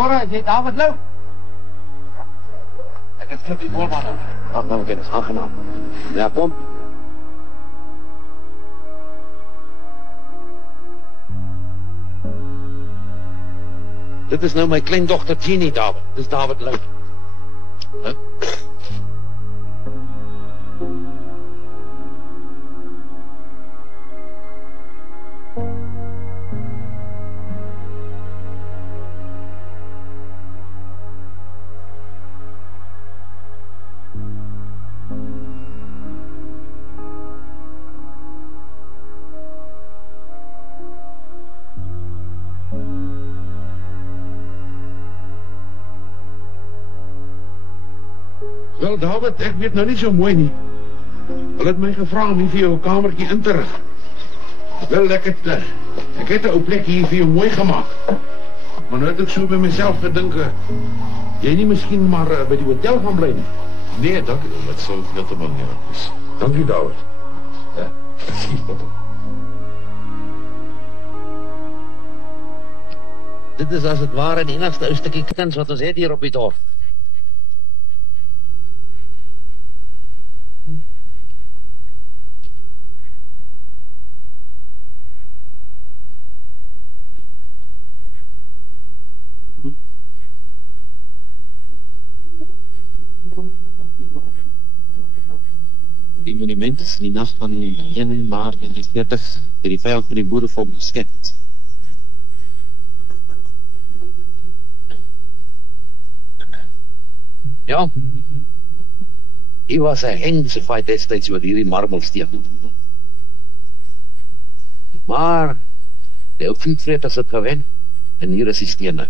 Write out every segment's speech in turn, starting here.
Môre, is jy David Lou? Ek het Klippie Boorman aan. Ag, nou, dit is aangenaam. Ja, kom. Dit is nou my kleindogter Jeannie, David. Dis David Lou. Huh? Wel, David, ek weet nou nie so mooi nie. Hulle het my gevra om hier vir jou 'n kamertjie in te rig. Wel, ek het 'n ou plek hier vir jou mooi gemaak. Maar nou het ek so by myself gedink, jy nie miskien maar by die hotel gaan bly nie. Nee, dank u. Dat sou heeltemal nie wees. Dankie, David. Ja, excuse me. Dit is as het ware die enigste ou stukkie kuns wat ons het hier op die dorp. Die monument is in die nacht van 1 maart 1940 deur die vyand van die boerevolk geskep. Ja, hier was 'n hengse fight destyds oor hierdie marmelsteen. Maar die ou vliegvreters het gewen en hier is die steen nou.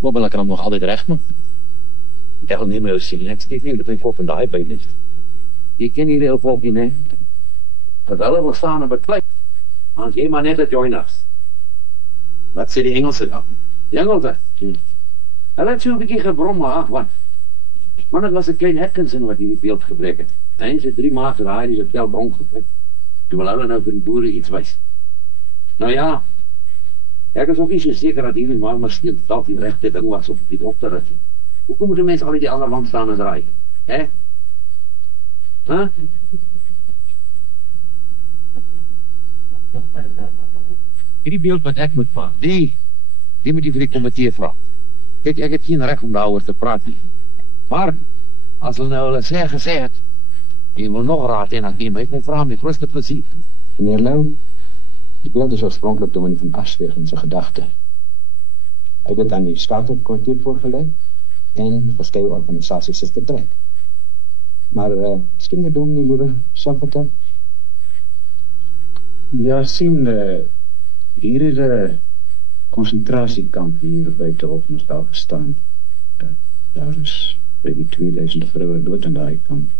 Bobbel kan hom nog altyd regmaak. Ek neem jou sien, ek steek nie op my kop en daai by nie. Jy ken hierdie ou volkie, né? Dat hulle wil staan en beklei. Als jy maar net 'n joiners. Wat sê die Engelse dan? Die Engelse? Hulle het so 'n bietjie gebrom, maar ag wat. Maar dit was 'n klein Atkinson wat hierdie beeld gebreek het. Hy het 3 maande geraai, die het wel donk gebreek. Toe wil hulle nou vir die boere iets wys. Nou ja, ek is ook nie so seker dat hierdie man miskien dalk die regte ding was op die dokter het. Hoekom moet die mense al die ander land staan en draai? Hè? Huh? Hierdie beeld wat ek moet vat, die moet jy vir die komitee vra. Kijk, ek het geen reg om daaroor te praat nie. Maar, as hulle nou hulle gesê het, jy wil nog raad en dan gee my vra met grootste plesier. Meneer Lou, die beeld is oorspronklik door meneer Van Aswegen sy gedagte. Hy het dit aan die Staatskomitee voorgelê en verskeie organisasies is betrek. Maar, miskien met hom nie liewe sal vertel? Ja, sien, hier is 'n konsentrasiekamp hier buite op ons daar gestaan. Daar is by die 2000 vroue dood in daai kamp.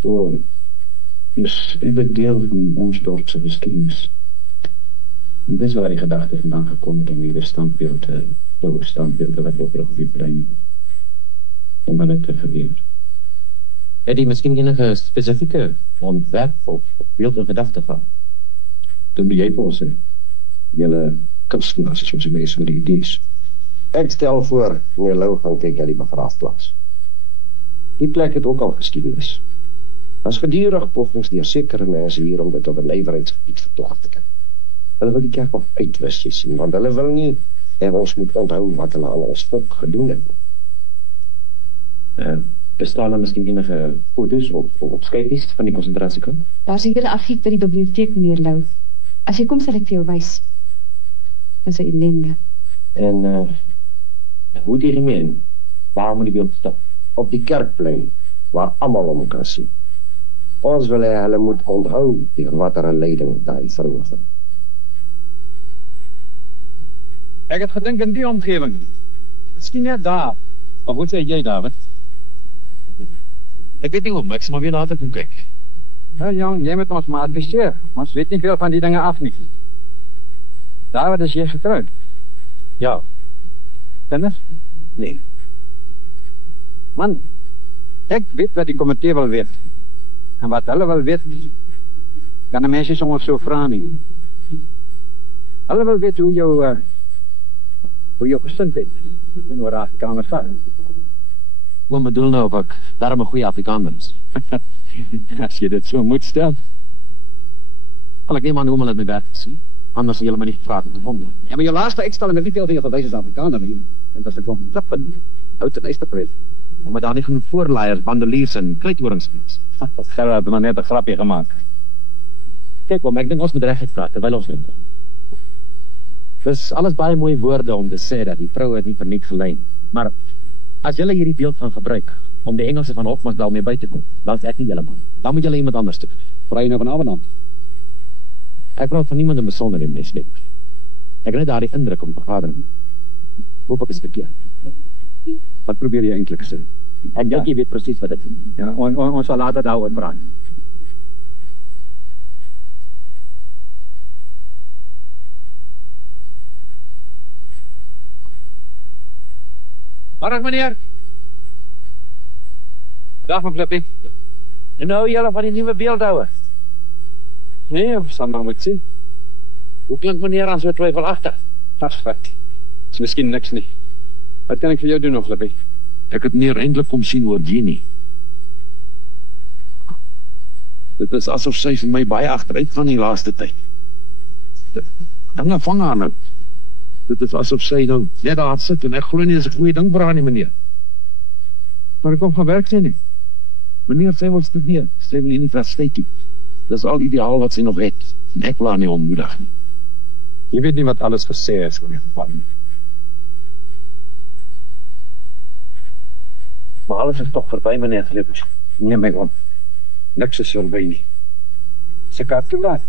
So, is eintlik deel van ons dorp se geskiedenis. En dis waar die gedagte vandaan gekom het om hier 'n standbeelde wat oprig op die plein, om hulle te verweer. Het jy miskien enige spesifieke ontwerp of beeld in gedagte gehad? Toen jy ons julle kunstenaars soos die mense met die idees. Ek stel voor, meneer Lou gaan kyk na die begraafplaas. Die plek het ook al geskiedenis. As gedurig pogings deur sekere mense hier om dit op 'n nywerheidsgebied verklaar te kry. Hulle wil die kerk op uitwis, jy sien, want hulle wil nie en ons moet onthou wat hulle aan ons volk gedoen het. Bestaan er miskien enige foto's of skyfies van die konsentrasiekamp? Daar's 'n hele argief by die biblioteek, meneer Lou. As jy kom, sal ek vir jou wys. Dis 'n ellende. En hoe het jy gemeen? Waar moet die beeld staan? Op die kerkplein, waar almal hom kan sien. Ons wil hê hulle moet onthou deur watter 'n leiding daai vroue gehad. Ek het gedink in die omgewing. Miskien net daar. Maar hoe sê jy, David? Ek weet nie hoe, ek sal maar weer later kom kyk. Ja, jong, jy moet ons maar adviseer. Ons weet nie veel van die dinge af nie. David, is jy getroud? Ja, Kinders? nee. Man, ek weet wat die komitee wil weet. En wat hulle wil weet, kan 'n mens nie sommer so vra nie. Hulle wil weet hoe jou gesindheid in oor Afrikaner gaan. Wat bedoel nou of ek daarom 'n goeie Afrikaner is? As jy dit so moet stel. Wel, ek neem aan hoe hulle dit werk sien. Anders sal julle my nie gevra het om te kom nie. Ja, maar jou laaste uitstalling het nie veel vir jou gewys as Afrikaner nie. En dat is gewoon klippen. Hout en ysterpret. Omdat daar nie genoeg voorleiers, bandeliers en kruithorings was. Gerard het maar net 'n grapje gemaak. Kyk oom, ek dink ons moet reguit praat terwyl ons doen. Dis alles baie mooi woorde om te sê dat die vrou het nie verniet gelei. Maar as julle hierdie beeld gaan gebruik om die Engelse van Hofmansdal mee by te kom, dan is ek nie julle man. Dan moet julle iemand anders toe. Vra jy nou vanavond aan? Ek praat van niemand in besonder in mes. Ek het net daardie indruk om vergadering. Hoop ek is verkeerd. Wat probeer jy eintlik sê? Ek dink jy weet presies wat dit is. Ja, ons sal later daaroor praat. Dag meneer. Dag van Flippie. En nou julle van die nuwe beeldhouer. Nee, of sal maar moet sien. Hoe klink meneer aan so twyfelagtig? Ag, wat. Is miskien niks nie. Wat kan ek vir jou doen nog, Flippie? Ek het meneer eintlik kom sien oor Jeannie. Dit is asof sy vir my baie agteruit gaan die laaste tyd. Dinge vang haar nou. Dit is asof sy nou net daar sit en ek glo nie dis 'n goeie ding vir haar nie, meneer. Maar ek kom gaan werk sê nie. Meneer, sy wil studeer. Sy wil universiteit toe. Dis al ideaal wat sy nog het. En ek wil haar nie ontmoedig nie. Jy weet nie wat alles gesê is oor die geval nie. Maar alles is toch verby, meneer Flippers. Nee, my God. Niks is verby nie. Sy kaart toe laat.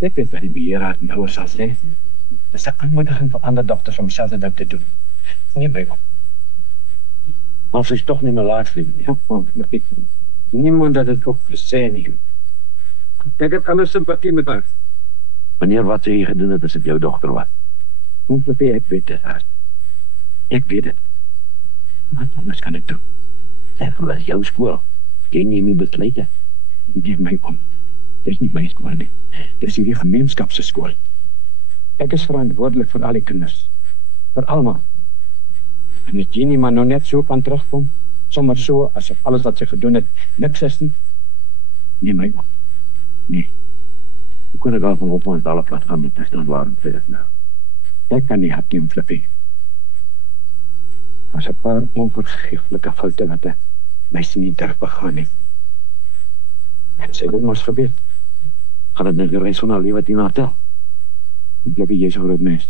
Ek weet wat die beheerraad en ouers sal sê. Dis 'n aanmoediging vir ander dokters om dieselfde ding te doen. Nee, my God. Maar sy is toch nie meer laat, vriend. Ja, want niemand het dit ook gesê nie. Ek het alle simpatie met haar. Meneer, wat sê jy gedoen het as dit jou dogter was? Hoe probeer ek weet dit, Art? Ek weet dit. Wat anders kan ek doen? Dit was jou skool. Ken jy my besluite? Geef my om. Dit is nie my skool nie. Dit is hierdie gemeenskapse skool. Ek is verantwoordelik vir al die kinders. Vir almal. En as Jeannie maar nou net so kan terugkom, sommer so, asof alles wat sy gedoen het, niks is nie. Nie my op. Nee. Hoe kon ek al van op ons dalle plat gaan met toestand waarom sê dit nou? Ek kan nie hap neem, Flippie. As 'n paar onvergeeflike foute wat 'n meisie nie durf begaan nie. En sy het mos gebeur. Gaan dit net die reis van haar lewe teen haar tel? Flippie, jy is 'n groot mens.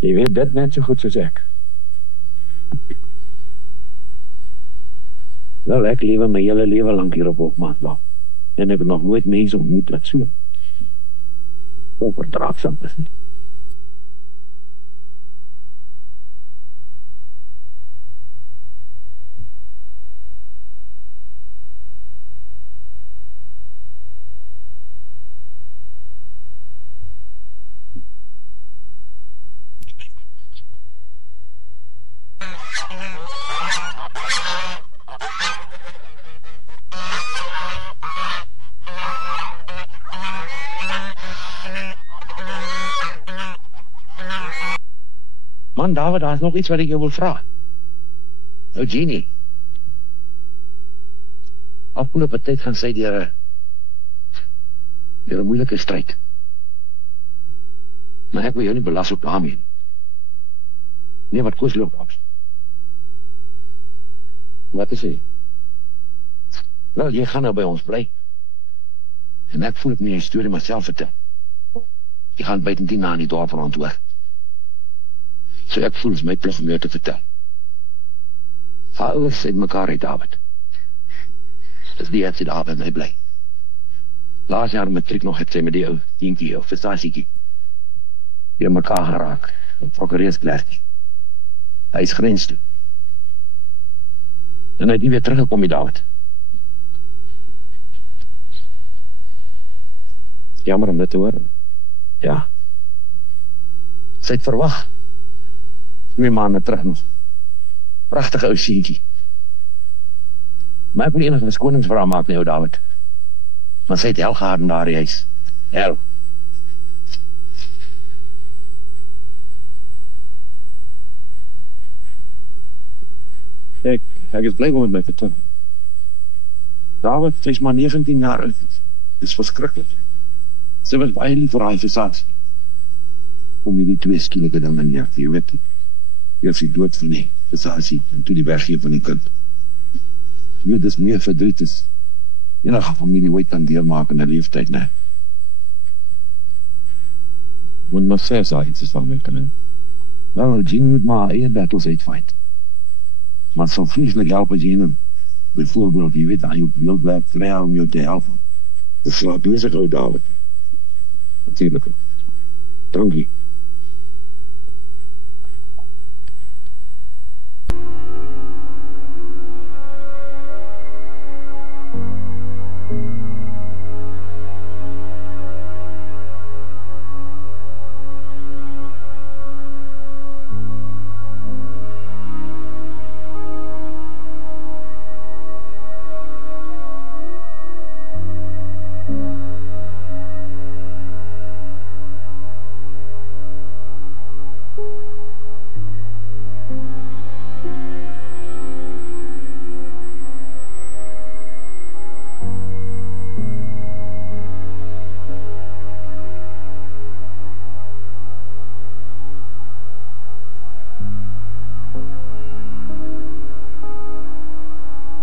Jy weet dit net so goed soos ek. Wel, ek lewe my hele lewe lank hier op Hofmansdal. En ek het nog nooit mense ontmoet wat so onverdraagsaam is nie. Man, David, daar is nog iets wat ek jou wil vra. Nou, Jeannie. Afgelope tyd gaan sy deur 'n moeilike stryd. Maar ek wil jou nie belas op daarmee. Nee, wat koos loop af? Wat is hy? Wel, jy gaan nou by ons bly. En ek voel ek moet jy storie myself vertel. Jy gaan buitendien na in die dorp rond hoor. So ek voel is my plig om jou te vertel. Haar ouers het mekaar uit, David. Dis die het sy daar by my bly. Laas jaar matriek nog het sy met die ou tientjie of verstasiekie. Die mekaar geraak, een prokureursklerkie. Hy is grens toe. En hy het nie weer teruggekom die David. Jammer om dit te hoor. Ja. Sy het verwag. 2 maande terug nog. Prachtige ou seentjie. Maar ek wil enige verskonings vir haar maak, nie, ou David. Maar sy het hel gehad in daar die huis. Hel. Ek is bly om met my vertel. David, sy is maar 19 jaar oud. Dis verskriklik. Sy was baie lief vir haar versaas. Kom hierdie 2 skielike dinge neer, jy weet. Eers die dood van die versasie en toe die weggee van die kind. Jy weet, dis meer verdriet is enige familie ooit kan deurmaak in 'n leeftyd, né? Moet maar sê as daar iets is van my kan doen. Wel, Jean moet maar eie battles uitfight. Maar het sal vreeslik help as jy hem, byvoorbeeld, jy weet, aan jou wildwerk vry om jou te helpen. Dis slaap bezig, ou David. Natuurlijk. Dankie.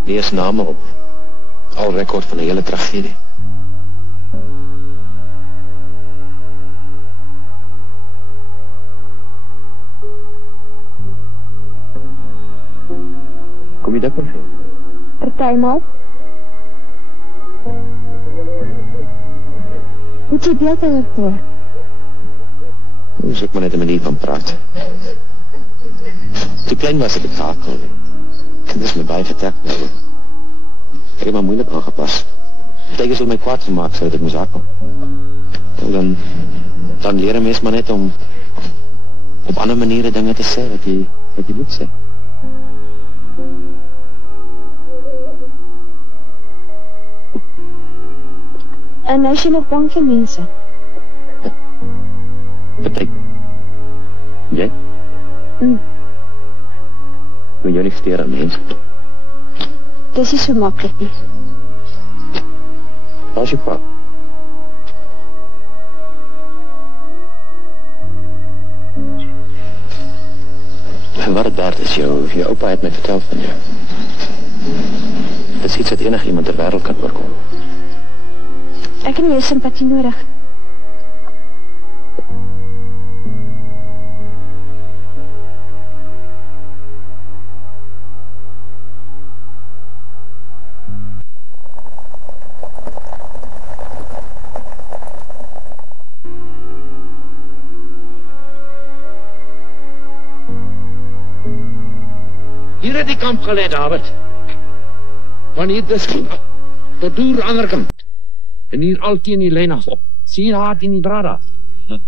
Lees name op. Al rekord van 'n hele tragedie. Kom jy dit per? Partymaal. Moet jy beter voor? Hoe soek maar net 'n manier van praat. Toe klein was ek gekakel. Kinders met baie vertrek nou. Ek het maar moeilik aangepas. Partykeer het my kwaad gemaak, sou dit moes aankom. Dan leer 'n mens maar net om op ander maniere dinge te sê wat jy moet sê. En nou is jy nog bang vir mense? Partyk. Jy? Wil jy nie steur aan mense? Dis nie so maklik nie. Waar is jou pa? Wat het werd is, jou opa het my vertel van jou. Dit is iets wat enig iemand ter wêreld kan oorkom. Ek het nie jou simpatie nodig. Hier het die kamp gelê, David. Van hier tot deur ander kant. En hier al teen die lyn af op. Sien daar teen die draad af.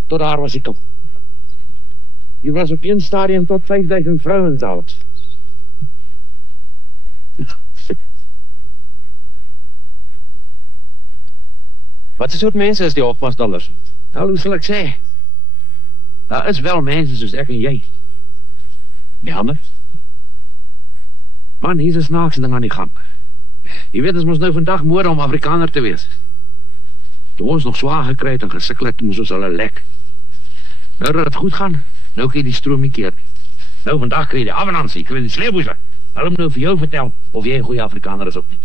Tot daar was die kamp. Hier was op een stadium tot 5000 vrouens, David. Wat soort mense is die Hofmansdallers? Nou, hoe sal ek sê? Daar is wel mense soos ek en jy. Die ander? Man, hier is 'n snaakse ding aan die gang. Jy weet, ons moes nou vandag mode om Afrikaner te wees. Toe ons nog swaar gekry het en gesukkel het, moes ons hulle lek. Nou dat het goed gaan, nou kan jy die stroom nie keer. Nou vandag kry jy die avenansie, kry jy die sleeboese. Hulle moet nou vir jou vertel of jy 'n goeie Afrikaner is of nie.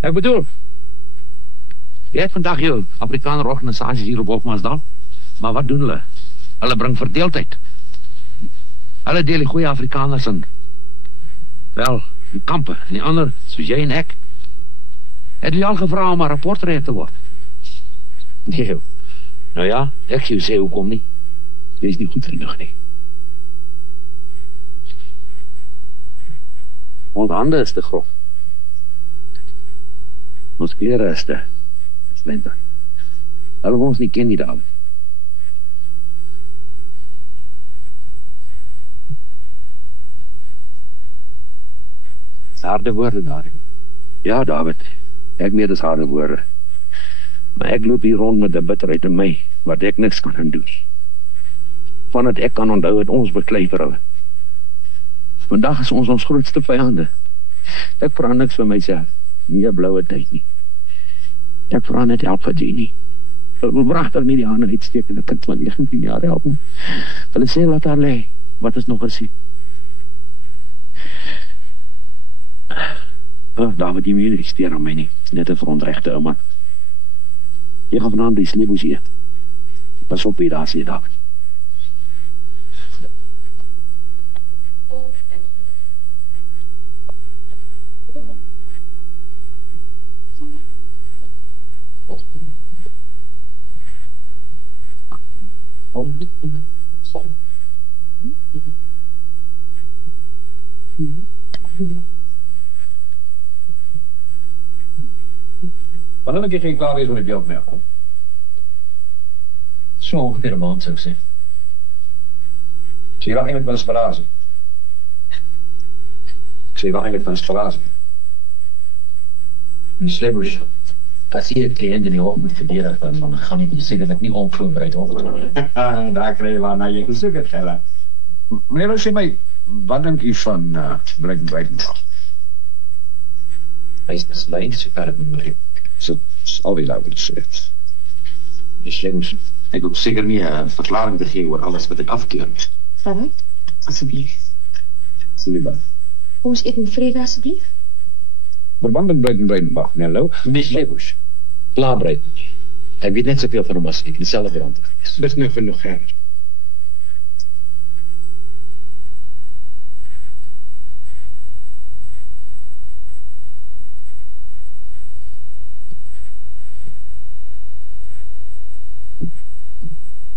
Ek bedoel, jy het vandag jou Afrikaner organisaties hier op Hofmansdal, maar wat doen hulle? Hulle bring verdeeldheid. Hulle deel die goeie Afrikaners in. Wel, die kampe, en die ander, soos jy en ek. Het jy al gevra om 'n rapportryder te word? Nee. Nou ja, ek jou sê hoekom nie. Jy is nie goed genoeg nie. Ons hande is te grof. Ons klere is te slenter. Hulle ons nie ken nie, David. Harde woorde daar. Ja, David, ek weet dis harde woorde. Maar ek loop hier rond met 'n bitterheid in my, wat ek niks kan doen nie. Vandat ek kan onthou het ons beklei vir hulle. Vandag is ons grootste vyande. Ek vra niks vir myself, nie 'n bloue tyd nie. Ek vra net help vir Jenny. Ek wil pragtig nie die hande uitsteek en 'n kind van 19 jaar help. Hulle sê laat haar lê, wat is nog gesien? David, die moet nie steur aan my nie. Net 'n verontregte ou man. Jy gaan vanaand die sleeboes eet. Pas op wie daar sê, David. Wanneer moet jy geen klaar wees met die beeld meer? So ongeveer 'n maand, sou ek sê. Sê jy wel eintlik van inspirasie? Ek sê wel eintlik van inspirasie. Sleeboes. As jy 'n kliënt in die hof moet verdedig, dan gaan nie sê dat ek nie onvoorbereid hof toe. Daar kry jy waarna jy gesoek het, Gella. Meneer, sê my, wat dink u van Blydenburg? Hy is besluit, so ver ek moet reed. So, al die lui wat sê. Die sleeboes. Ek hoef seker nie 'n verklaring te gee oor alles wat ek afkeur nie. Vanuit? Asseblief. Asseblief. Ons eet in vrede, asseblief. Verband met Blydenburg, nee, Lou? Mis Sleeboes. Klaarbreid. Ek weet net soveel van hom as ek dieselfde brand gewees. Dis nou genoeg, Gerrit.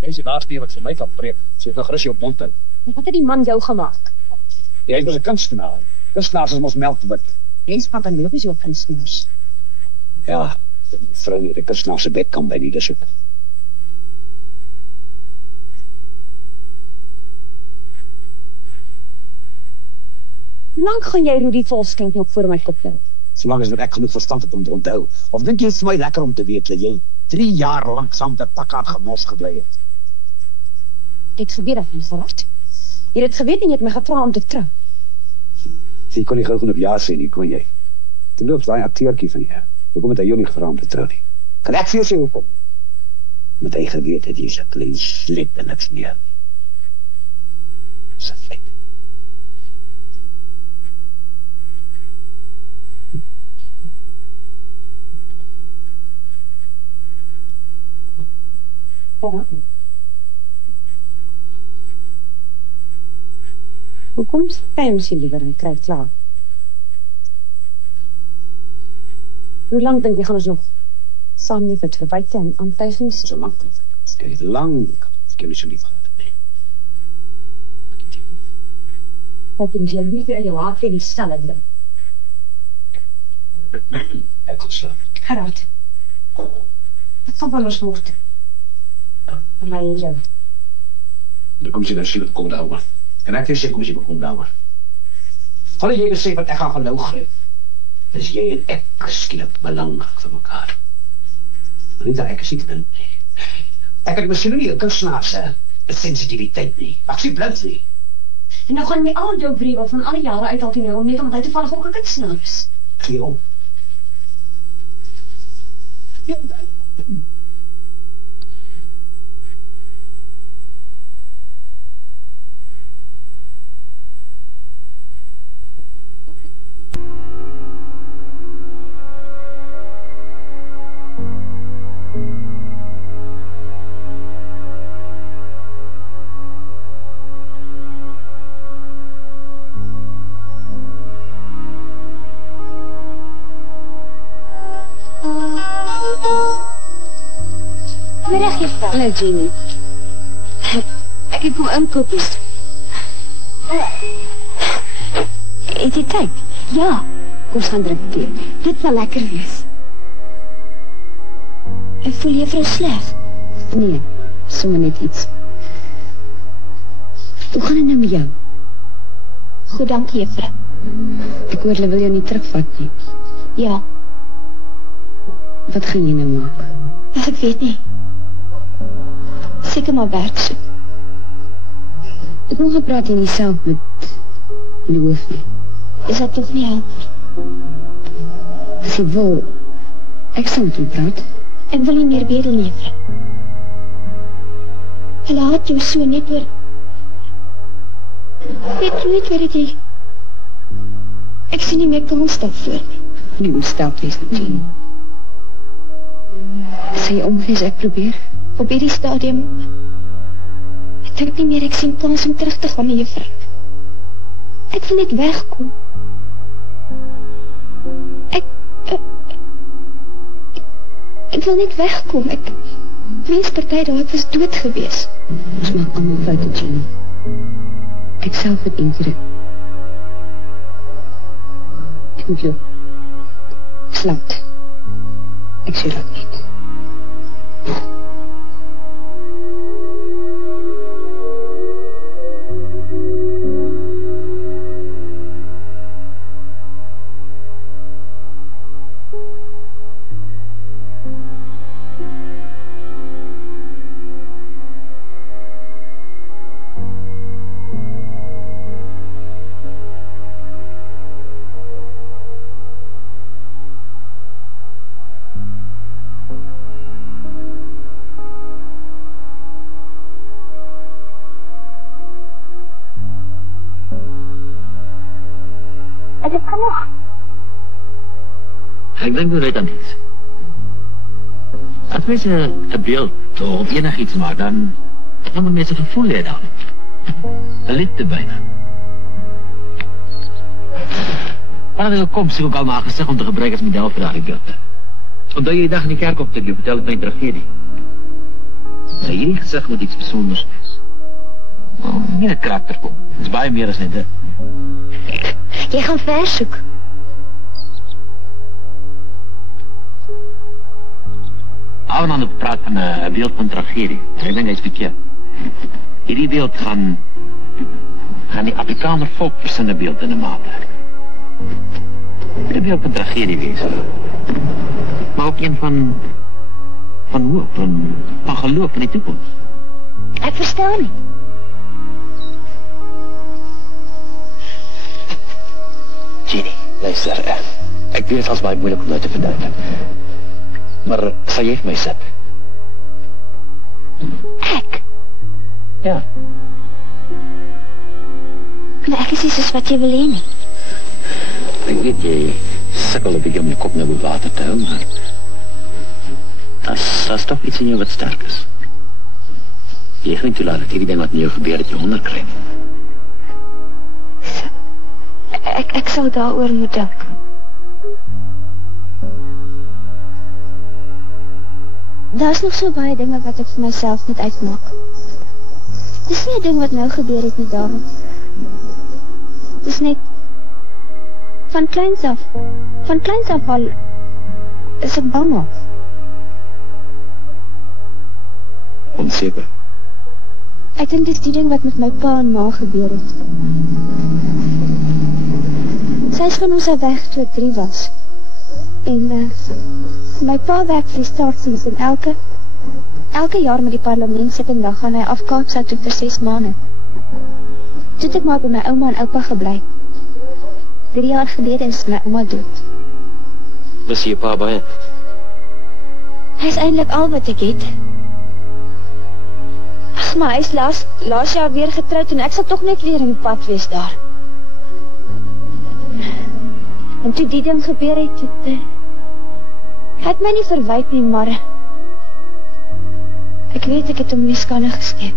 Jy is die laaste wat vir my kan preek. Sê nog gerus jou mond in. Wat het die man jou gemaak? Jy was 'n kunstenaar. Kunstenaars is mos melkwit. Jy's pap en loop is jou kunstenaars. Ja, vrou nie, 'n kunstenaar se bed kan by nie, dis ook. Hoe lank gaan jy Rudy volskenk nog voor my kop hou? Solank as wat ek genoeg verstand het om te onthou. Of dink jy dit is vir my lekker om te weet dat jy 3 jaar lank saam met 'n pakkaat gemors gebly het? Dit gebeur dat jy verraad. Jy het geweet en jy het my gevra om te trou. Jy kon nie gou genoeg ja sê nie, kon jy? Toe loop daai akteurtjie van jou. Hoekom het hy jou nie gevra om te trou nie? Kan ek vir jou sê hoekom? Met hy geweet het jy's 'n klein slet en niks meer nie. Dis 'n feit. Hoekom spam jy liever en kry klaar? Hoe lang dink jy gaan ons nog saam nie met verwyte en aantuigings? So lank kan ek. Jy lank. Ek het nie so lief gehad nie. Dat jy jy liefde in jou hart in die stelle ding. Ek geslaap. Gerard. Wat gaan van ons word? Van my en jou. Dan kom jy daar skielik kom daaroor. En ek sê kom jy bekom daaroor. Hulle jy gesê wat ek gaan nou gryp. Dis jy en ek skielik belangrik vir mekaar. Nie dat ek siek ben nie. Ek het miskien nie 'n kunstenaar se sensitiwiteit nie. Ek sien blind nie. En nou gaan jy al jou briewe van al die jare uithaal teen jou, net omdat hy toevallig ook 'n kunstenaar is. Gee om. Ja, Hallo Jeannie. Ek het kom inkopies. Het jy tyd? Ja. Kom gaan drink tee. Dit sal lekker wees. Ek voel juffrou sleg. Nee, sommer net iets. Hoe gaan dit nou met jou? Goed, dankie juffrou. Ek hoor hulle wil jou nie terugvat nie. Ja. Wat gaan jy nou maak? Ek weet nie. Seker maar werk soek. Ek wil gepraat in die self met die hoof nie. Is dat toch nie help? As jy wil, ek sal met hom praat. Ek wil nie meer bedel nie, juffrou. Hulle haat jou so net oor... Net oor het jy... Ek sien nie meer kans daarvoor. Nie ontstel wees nie. Sê jy omgees ek probeer? Op hierdie stadium, ek dink nie meer ek sien kans om terug te gaan, nie, juffrou. Ek wil net wegkom. Ek wil net wegkom. Ek wens party daar ek was dood gewees. Ons maak allemaal foute, Jenny. Ek self het een keer. Ek moet loop. Slaap. Ek sê dat niet. Ek dink nou net aan iets. As mens 'n beeld of enigiets maak, dan moet mens 'n gevoel hê dan. 'n liefde byna. Wanneer ek kom, sê ek al maar gesig om te gebruik as model vir daardie beelde. Onthou jy die dag in die kerk op te loop, vertel het my 'n tragedie. Nou, hierdie gesig moet iets besonders wees. Nie 'n karakter kom. Dit is baie meer as net dit. Jy gaan ver soek. Alan het praat van 'n beeld van tragedie. Ek dink hy's verkeerd. Hierdie beeld gaan die Afrikaner volk versinne beeld in 'n mate. Dit beeld van tragedie wees. Maar ook een van hoop, van geloof in die toekoms. Ek verstaan nie. Jenny, luister, ek weet het is baie moeilik om nou te verduidelik. Maar sal jy vir my sit? Ek? Ja. Maar ek is nie soos wat jy wil hê nie. Ek weet jy sukkel 'n bietjie om jou kop nou bo water te hou, maar daar's toch iets in jou wat sterk is. Jy gaan nie toelaat dat hierdie ding wat met jou gebeur het jy onder kry nie. Ek sal daaroor moet dink. Daar's nog so baie dinge wat ek vir myself moet uitmaak. Dis nie 'n ding wat nou gebeur het met David. Dis net van kleins af al is ek bang af. Onseker. Ek dink dis die ding wat met my pa en ma gebeur het. Sy is van ons uit weg toe ek 3 was. En my pa werk vir die staatsdiens en elke jaar met die parlement sitting dan gaan hy af Kaapstad toe vir 6 maande. Toe het ek maar by my ouma en oupa gebly. 3 jaar gelede is my ouma dood. Mis jy pa baie? Hy is eintlik al wat ek het. Ag, maar hy is laas jaar weer getroud en ek sal tog net weer in die pad wees daar. En toe die ding gebeur het, het my nie verwyd nie, maar ek weet ek het hom nie skande gesteek.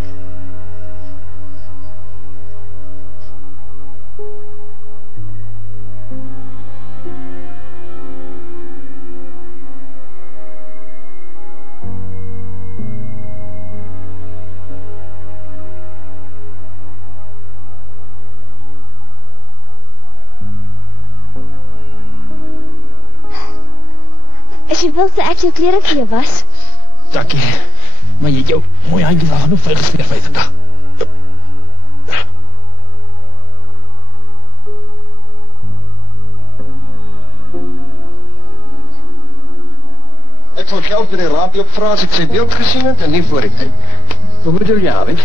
As jy wil, sal ek jou klere vir jou was. Dankie. Maar jy het jou mooi handjies al genoeg vuil gesmeer vir vandag. Ek sal geld vir die raad opvra as ek sy beeld gesien het en nie voor die tyd. Wat bedoel jy, Avin?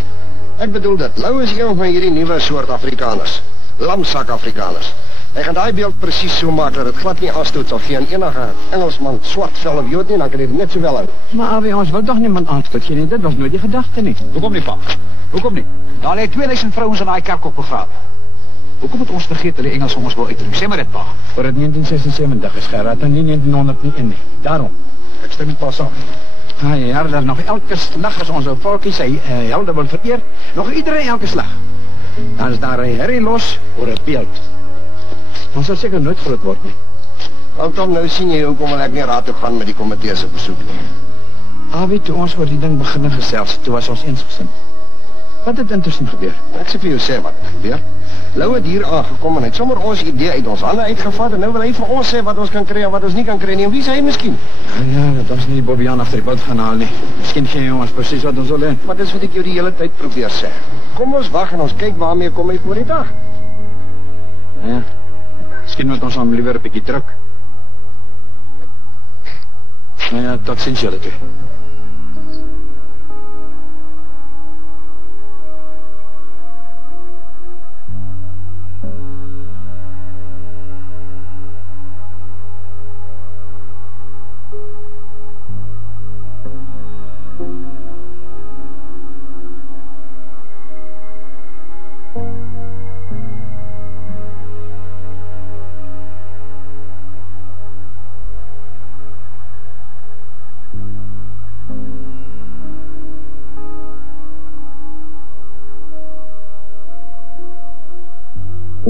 Ek bedoel dat Lou is een van hierdie nuwe soort Afrikaners. Lamsak Afrikaners. Hy gaan daai beeld presies so maak dat dit glad nie aanstoot sal gee aan enige Engelsman, swart vel of Jood nie, dan kan hy dit net so wel hou. Maar Awie, ons wil toch niemand aanstoot nie, dit was nooit die gedagte nie. Hoekom nie, pa? Hoekom nie? Daar lê 2000 vrouens in daai kerk op begrawe. Hoekom het ons vergeet dat die Engels ons wil uitroep? Sê maar dit, pa. Voor het 1976 is Gerard en nie 1901 nie. Daarom. Ek stem niet pas af. Ja, dat nog elke slag as ons ou volkie sy helde wil vereer, nog iedereen elke slag. Dan is daar 'n herrie los oor 'n beeld. Ons sal seker nooit groot word nie. Tom, nou sien jy hoekom wil ek nie raad toe gaan met die komitee se besoek nie. Awie, toe ons oor die ding begin gesels, toe was ons eensgesind. Wat het intussen gebeur? Ek sê vir jou sê wat het gebeur. Lou het hier aangekom en het sommer ons idee uit ons hande uitgevat en nou wil hy vir ons sê wat ons kan kry en wat ons nie kan kry nie. En wie sê hy miskien? Ja, dat ons nie die Bobbiaan agter die bout gaan haal nie. Miskien gee jy ons presies wat ons wil hê. Wat is wat ek jou die hele tyd probeer sê? Kom ons wag en ons kyk waarmee kom hy voor die dag. Ja. Miskien moet ons hom liewer 'n bietjie druk. Nou ja, tot sins julle toe.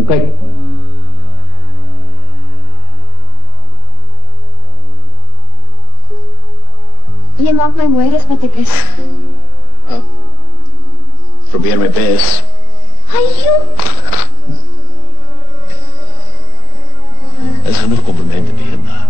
Kyk. Jy maak my mooier as wat ek is. Probeer my bes. Hajo! Is genoeg komplimente vir vandag.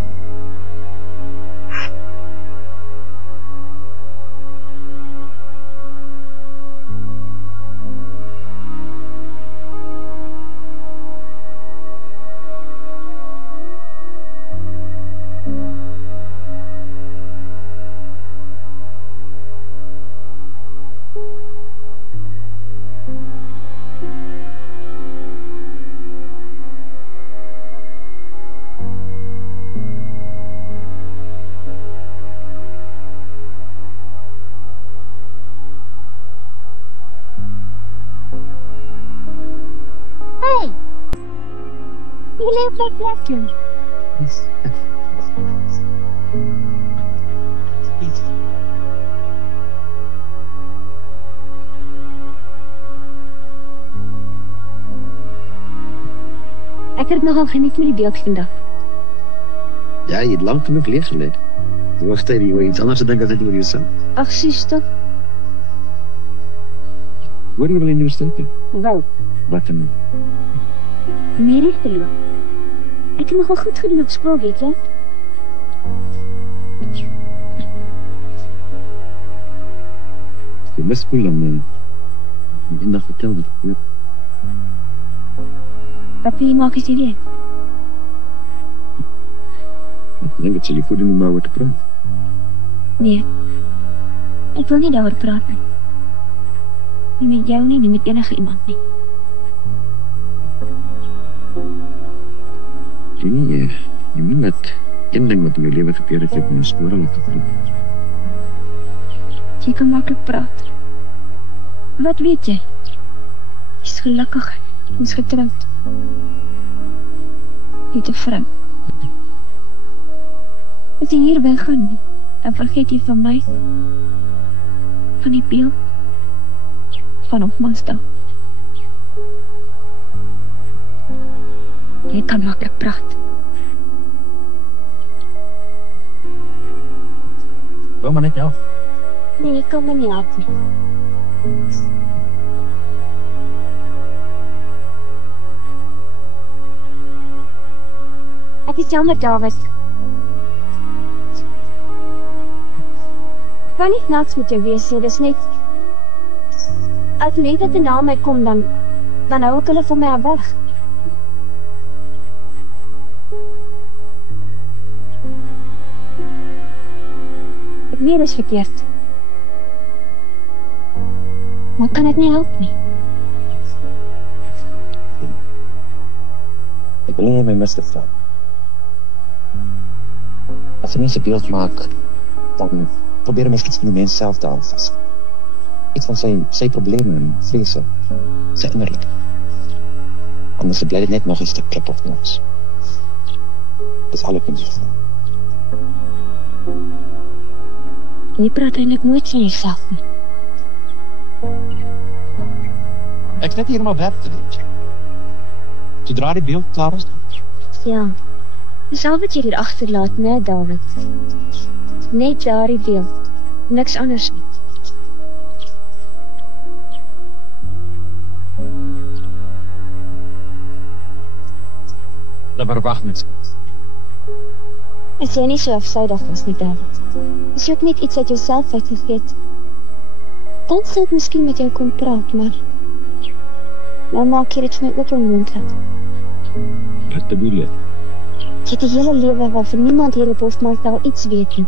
Lekker. Ek het nogal geniet met die beeld vandag. Ja, jy het lang genoeg leeg geleid. Jy was tyd oor iets anders te dink as net oor jouself. Ag, sis toch? Hoor jy wel in jou stinke? Wou. Wat dan? Meer te loop. Ek het nogal goed gedoen op skool, weet jy? Jy mis voel om eendag vertel wat gebeur. Wat wil jy maak as jy weet? Ek dink het sal jy voeding om oor te praat. Nee. Ek wil nie daaroor praat nie. Nie met jou nie met enige iemand nie. Jy meen dat een ding wat in jou lewe gebeur het, jy op my spore laat gevoel. Jy kan makkelijk praat. Wat weet jy? Jy is gelukkig, jy is getrouwd. Jy het 'n vrou. As jy hier weggaan, dan vergeet jy van my, van die beeld, van Hofmansdal. Jy kan makkelijk praat. Wil maar net help. Nee, ek kan my nie help nie. Ek is jammer, David. Ek kan nie snaaks met jou wees, dis net... As mense te na my kom, dan hou ek hulle van my af weg. Ek weet is verkeerd. Maar kan het nie help nie. Ek wil nie my misverstaan. As 'n mens 'n beeld maak, dan probeer 'n mens iets van die mens self te aanvas. Iets van sy probleme en vrese, sy innerlijk. Anders bly dit net nog 'n stuk klip op ons. Dis al ek kan sê. Jy praat eintlik nooit van jouself nie. Ek net hier om werk te doen. Sodra die beeld klaar is. Ja, dis al wat jy hier agterlaat, né, David? Net daardie beeld, niks anders nie. Dan verwag mens. As jy nie so afsydig was nie, David. As jy ook net iets uit jouself uitgegeet, dan sou ek miskien met jou kon praat, maar... Nou maak jy dit vir my ook onmoontlik. Wat bedoel jy? Jy het die hele lewe waarvan niemand hier op Hofmansdal iets weet nie.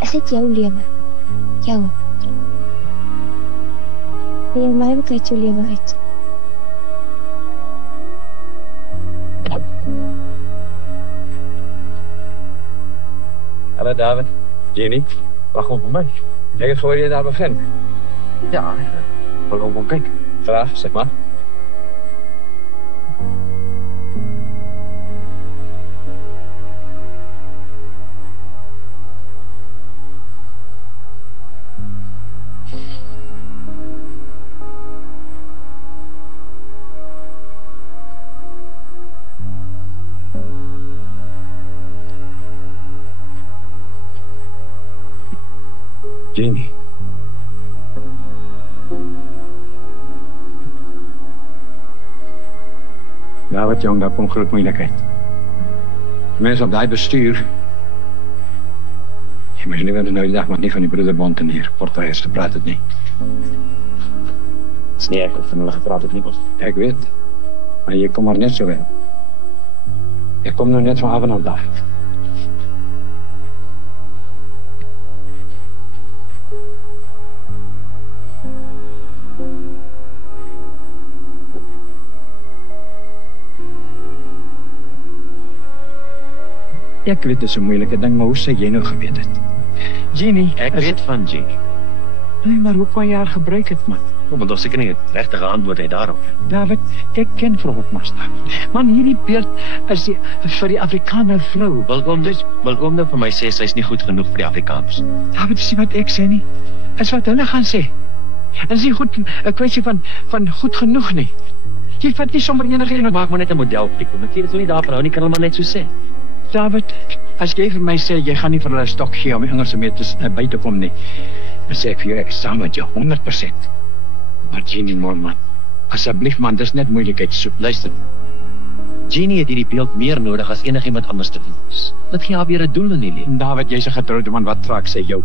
Is dit jou lewe? Jou? Wil jy my ook uit jou lewe uit? Hallo David. Jenny, wacht op my. Ek het voor jy daar begin. Ja, wil ook kyk. Graag, zeg maar. Jenny. Ja, wat jong, daar komt groot moeilijkheid. Mense op daai bestuur. Jy moet liewer nou die dag maar nie van die broederbond en hier portretters gepraat het nie. Dis nie ek of van hulle gepraat het nie. Ek weet. Maar jy kom maar net so wel. Ek kom nou net van avond af. Ek weet dit is 'n moeilike ding, maar hoe sê jy nou geweet het? Jeannie, Ek weet van Jeannie. Nee, maar hoe kan jy haar gebruik het, man? Want ons seker nie 'n regte antwoord het daarop. David, ek ken vrou Hofmeister. Man, hierdie beeld is vir die Afrikaner vrou. Wilkom nou vir my sê sy's nie goed genoeg vir die Afrikaners. David, sê wat ek sê nie. Is wat hulle gaan sê. En is nie goed 'n kwessie van goed genoeg nie. Jy vat nie sommer enige een. Maak maar net 'n model fliek. Want dit is nie daar vir hou nie, kan hulle maar net so sê. David, as jy vir my sê jy gaan nie vir hulle 'n stok gee om die Engelse mee by te kom nie, dan sê ek vir jou ek is saam met jou 100%. Maar Jeannie Moorman, asseblief man, dis net moeilikheid soek. Luister. Jeannie het hierdie beeld meer nodig as enigiemand anders te wees. Dit gee haar weer 'n doel in die lewe. David, jy's 'n getroude man, wat vra ek sê jou?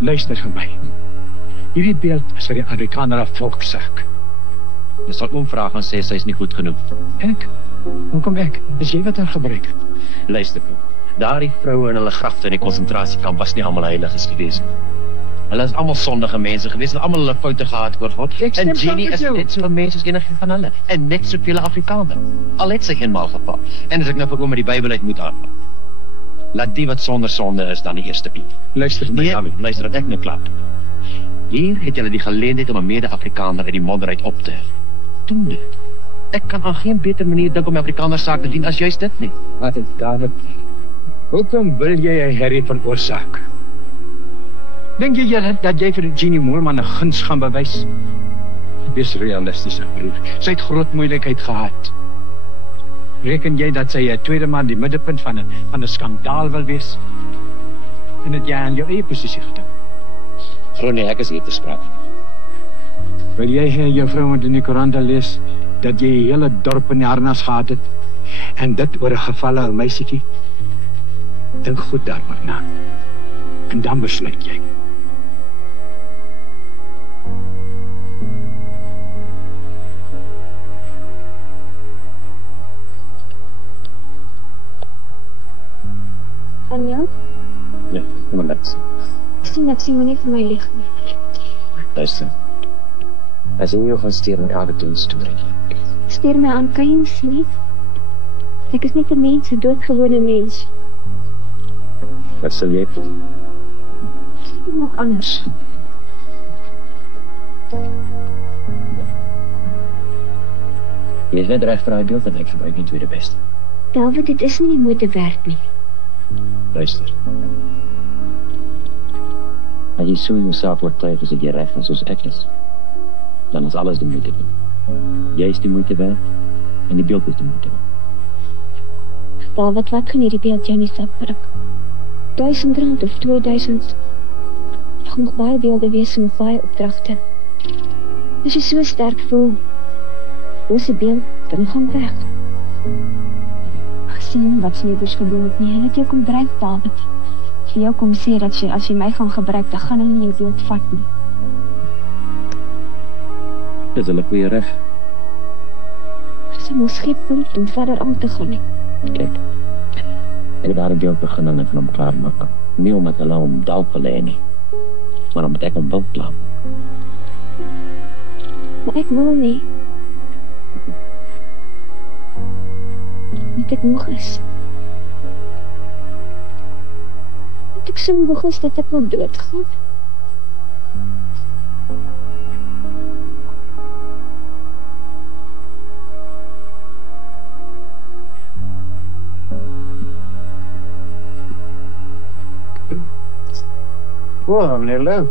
Luister vir my. Hierdie beeld is vir die Amerikaner 'n volkssaak. Jy sal omvraag en sê sy's nie goed genoeg. Ek? Hoekom ek? Is jy wat haar gebruik het? Luister, daardie vroue in hulle grafte in die konsentrasiekamp was nie almal heiliges gewees nie. Hulle is almal sondige mense gewees, hulle almal hulle foute gehad oor God. En Jeannie is net so 'n mens as enige van hulle en net soveel Afrikaner. Al het sy eenmaal geval. En as ek nou vir oom met die Bybel uit moet aanval. Laat die wat sonder sonde is dan die eerste bied. Luister my, David, luister dat ek nou klaar. Hier het julle die geleentheid om 'n mede-Afrikaner uit die modder uit op te hef. Doen dit. Ek kan aan geen beter manier dink om die Afrikaner saak te dien as juist dit nie. Wat is David? Hoekom wil jy 'n herrie veroorsaak? Dink jy dat jy vir Jeannie Moorman 'n guns gaan bewys? Wees realisties, broer. Sy het groot moeilikheid gehad. Reken jy dat sy 'n tweede man die middelpunt van 'n skandaal wil wees? En het jy aan jou eie posisie gedink? Vrou, nee, ek is hier te spraak. Wil jy hê jou vrou moet in die koerante lees dat jy die hele dorp in die harnas gehad het en dit oor 'n gevalle meisietjie? Dink goed daaroor na. En dan besluit jy. Anja? Ja, kom maar net. Ek sien nie vir my lieg nie. Luister. As jy jou gaan stuur in elke storie. Stuur my aan, kan jy nie sien nie? Ek is net 'n mens, 'n doodgewone mens. Wat sal jy doen? Nog anders. Jy is net reg vir daai beeld en ek gebruik nie tweede beste. David, dit is nie die moeite werd nie. Luister. As jy so jouself oortuig as jy reg is soos ek is, dan is alles die moeite werd. Jy is die moeite werd en die beeld is die moeite werd. David, wat gaan hierdie beeld jou nie saprik? R1000 of 2000? Daar moet baie beelde wees en baie opdragte. As jy so sterk voel, is die beeld, dan gaan weg. Sien wat Sneeuwers gedoen het nie. Hulle het jou kom dryf, David. Vir jou kom sê dat as jy my gaan gebruik, dan gaan hulle nie jou beeld vat nie. Is hulle goeie reg? Sy moet skep om verder aan te gaan nie. Kijk, ek het daar een beeld begin en ek van hom klaarmaak. Nie omdat hulle hom dalk wil hê nie, maar omdat ek hom wil klaar. Maar ek wil nie. Dat ek moeg is. Dat ek so moeg is dat ek wil doodgaan. Meneer Lou.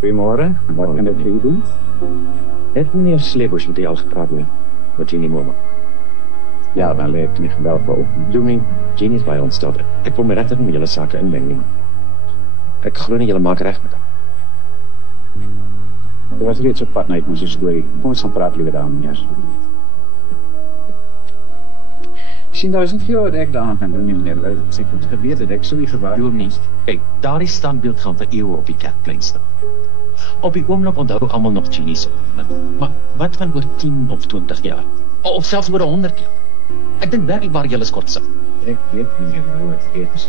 Goeiemôre. Wat kan ek vir u doen? Het meneer Sleebos met u al gepraat met Jeannie Moorman? Ja, wel, ek het nie gebel vir Doeming, Jeannie is by ons stel. Ek wil my regtig met julle sake inmeng nie. Ek glo nie julle maak reg met hom. Dit was reeds op pad na ons storie. Kom ons gaan praat liewer daar, meneer. Sien, daar is nie veel wat ek daaraan kan doen nie, meneer Lou. As ek het geweet het, ek sou nie gewaar. Doe nie. Kyk, daardie standbeeld gaan vir eeue op die kerkplein staan. Op die oomblik onthou almal nog Jeannie se. Maar wat van oor 10 of 20 jaar? Of selfs oor 100 jaar? Ek dink werklik waar julle skort sit. Ek weet nie meer hoe het is.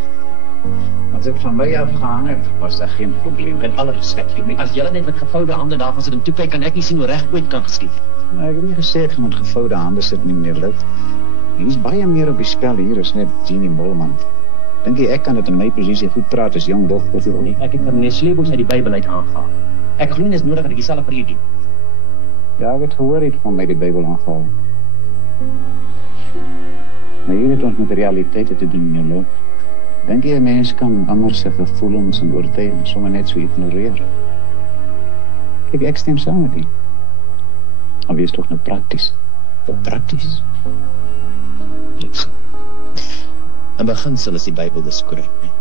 As dit van my afgehang het, was daar geen probleem. Met alle respek, as julle net met gevoude hande daarvan sit en toe kyk, kan ek nie sien hoe reg ooit kan geskied. Nou, ek het nie gesê ek moet gevoude hande sit nie, meneer Lou. Hier is baie meer op die spel hier as net Jeannie Mollman. Dink jy ek kan dit in my posisie goed praat as jong dog of nie? Ek het meneer Sleebos uit die Bybel uit aangehaal. Ek glo nie is nodig dat ek dieselfde vir u doen. Ja, ek het gehoor het van my die Bybel aangehaal. Maar hier het ons met realiteite te doen, meneer Lou. Dink jy 'n mens kan ander se gevoelens en oortuigings sommer net so ignoreer? Ek stem saam met u. Maar wees toch nou prakties. Prakties? In beginsel is die Bybel dus korrek, nie?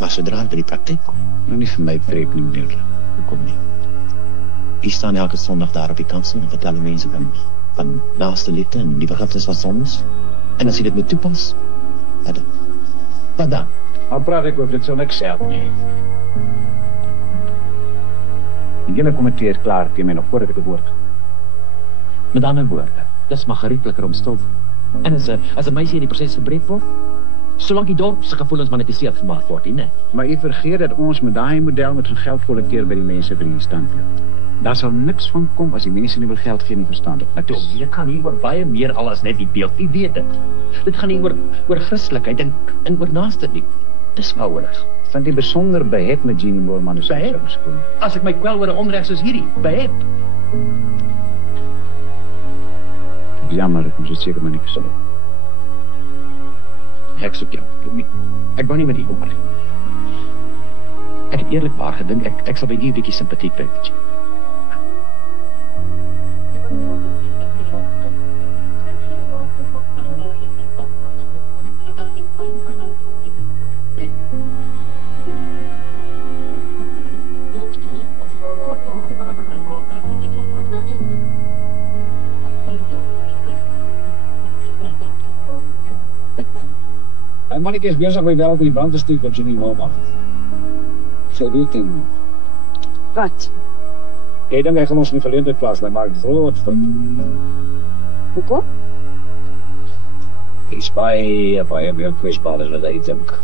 Maar sodra het by die praktyk kom. Nou nie vir my preek nie, meneer. Hoekom nie? U staan elke Sondag daar op die kansel en vertel die mense van naaste liefde en die vergifnis van sondes. En as jy dit moet toepas, wat dan? Maar praat ek oor dit sal niks help nie. Die hele komitee is klaar teen my nog voordat ek 'n woord. Met ander woorde, dis maar geriefliker om stil. En as 'n meisie in die proses gebreek word, solank die dorp se gevoelens manifesteer gemaak word, nie? Maar u vergeet dat ons met daai model moet geld kollekteer by die mense vir die standbeeld. Daar sal niks van kom as die mense nie wil geld gee nie, verstaan dit. Dit gaan hier oor baie meer al as net die beeld. U weet dit. Dit gaan hier oor Christelikheid en oor naaste liefde. Dis waaroor. Vind die besonder behep met Jeannie Mollman is behep. As ek my kwel oor 'n onreg soos hierdie, behep. Jammer, ek moes dit seker maar nie gesê. Ek soek jou, ek wou nie met u kom. Ek het eerlikwaar gedink, ek sal by u 'n bietjie simpatiek kry. Hy mannetjie is besig by wel op die brand te steek op Jeannie Mollman. Sy weet nie. Wat? Ek dink hy gaan ons in die verleentheid plaas, maar maak groot van. Hoekom? Hy is baie meer kwesbaar as wat hy dink.